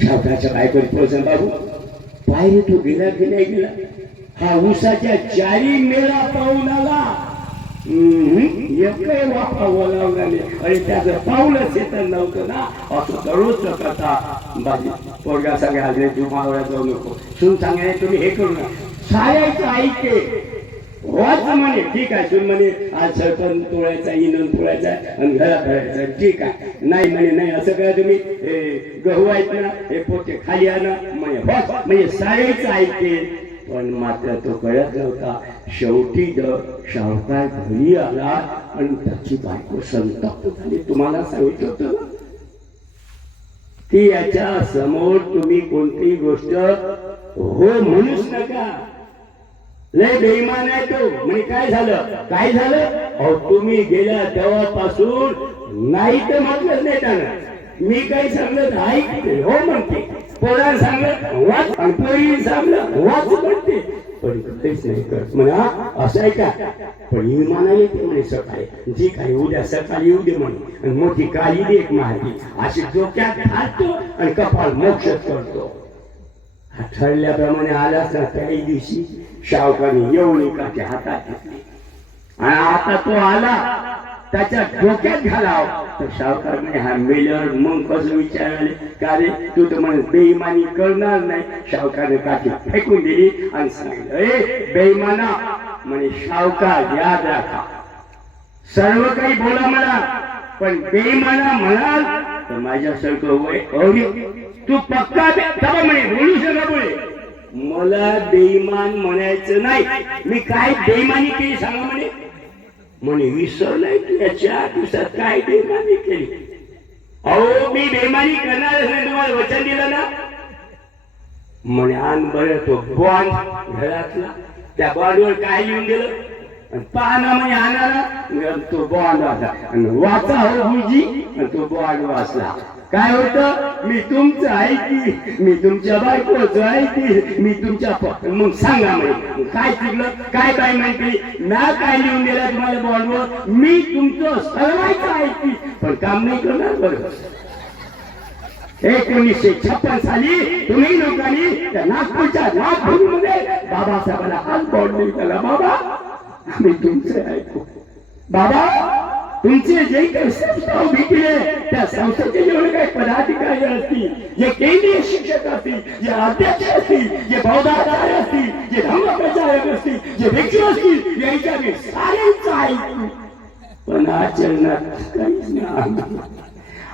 शावकाच्या बायकोत पोहोचला. बाबू पाहिजे तो गेला की नाही गेला? हा ऊसाच्या 4 मेला पाहून आला. एकही वापा बोलावला नाही. आणि त्याचं पाऊलच येतं नव्हतं ना. असं दररोज कथा. बाजी पोरगा सांगा, आज तू मावळ्यात जाऊ नको. सून सांगाय तुम्ही हे करू नका. साऱ्याचं ऐके वाच म्हणे ठीक आहे सुन म्हणे आज सरपंच तोडायचा इनून तोडायचा आणि घरात भरायचा ठीक आहे नाही म्हणे नाही असं करा तुम्ही गहू आहेत ना हे पोते खाली आणा म्हणे वाच म्हणजे साऱ्याचं ऐके पण मात्र तो कळत नव्हता शेवटी शाहूकार घरी आला आणि त्याची बायको संतप्त झाली तुम्हाला सांगितलं होतं की याच्या समोर तुम्ही कोणतीही गोष्ट हो म्हणूच नका लय बेईमान आहे तो म्हणजे काय झालं अहो तुम्ही गेल्या तेव्हापासून नाही तर म्हटलंच नाही त्यानं मी काही सांगलं ऐकते हो म्हणते पोरानं सांगलं वाच आणि पोरीने सांगलं वाच म्हणते पण काहीच नाही करत म्हणा असं आहे का पण विमाना येते म्हणे सकाळी जी काही उद्या सकाळी येऊ दे म्हणे आणि मोठी काळी दे एक माहिती अशी डोक्यात घालतो आणि कपाळ मोक्षच करतो ठरल्याप्रमाणे आलाच ना त्याही दिवशी शाहूकाने एवढी काठी हातात घेतली आणि आता तो आला त्याच्या डोक्यात घालाव तर शाहूकारने हा मेल्यावर मग कसं विचारले का रे तू तर म्हणे बेईमानी करणार नाही शाहूकारने काठी फेकून दिली आणि सांगितलं ए बेईमाना म्हणे शाहूकार याद राखा सर्व काही बोला मला पण बेईमाना म्हणाल तर माझ्यासारखं वय अवघे तू पक्का म्हणे बोलू शकत बोले मला बेईमान म्हणायचं नाही मी काय बेईमानी केली सांगा म्हणे विसरलाय तू याच्या दिवसात काय बेईमानी केली अहो मी बेईमानी करणार नाही तुम्हाला वचन दिलं ना म्हणे आण बरं तो बॉन्ड घरातला त्या बॉन्डवर काय लिहून गेलं आणि पाहना म्हणे आणाला तो बॉन्ड वाचा आणि वाचा हो गुरुजी आणि तो बॉन्ड वाचला काय होतं मी तुमचं ऐकी मी तुमच्या बायकोचं ऐकी मी तुमच्या मग सांगा म्हणे काय चुकलं काय बाई म्हणते ना काय लिहून दिलं तुम्हाला बॉन्डवर मी तुमचं सर्वांचं ऐकी पण काम नाही करणार बरं 1956 साली तुम्ही लोकांनी त्या नागपूरच्या नागपूरमध्ये बाबासाहेबांना हात बॉन्ड केला बाबा आम्ही तुमचं ऐकू बाबा तुमचे जे काही संस्था उभी केले त्या संस्थेचे जेवढे काही पदाधिकारी असतील जे केंद्रीय शिक्षक असतील जे अध्यक्ष असतील जे बौद्धाचार्य असतील जे धर्मप्रचारक असतील जे भिक्षू असतील यांच्या मी साऱ्यांचं ऐकू पण आचरणात काहीच नाही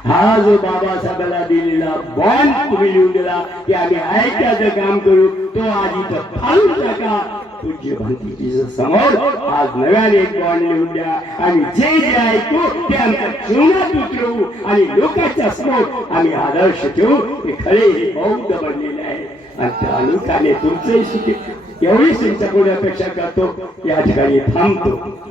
हा जो बाबासाहेबांना दिलेला बॉन्ड तुम्ही लिहून दिला की आम्ही ऐकायचं काम करू तो आधी तर फाडून टाका पूज्य भांतीजीच्या समोर आज नव्याने एक बॉन्ड लिहून द्या आणि जे जे ऐकू ते आमच्या जीवनात उतरवू आणि लोकांच्या समोर आम्ही आदर्श ठेवू हे खरे हे बौद्ध बनलेले आहे आणि त्या अनुकाने तुमचंही सुखी एवढीच तुमच्याकडे अपेक्षा करतो या ठिकाणी थांबतो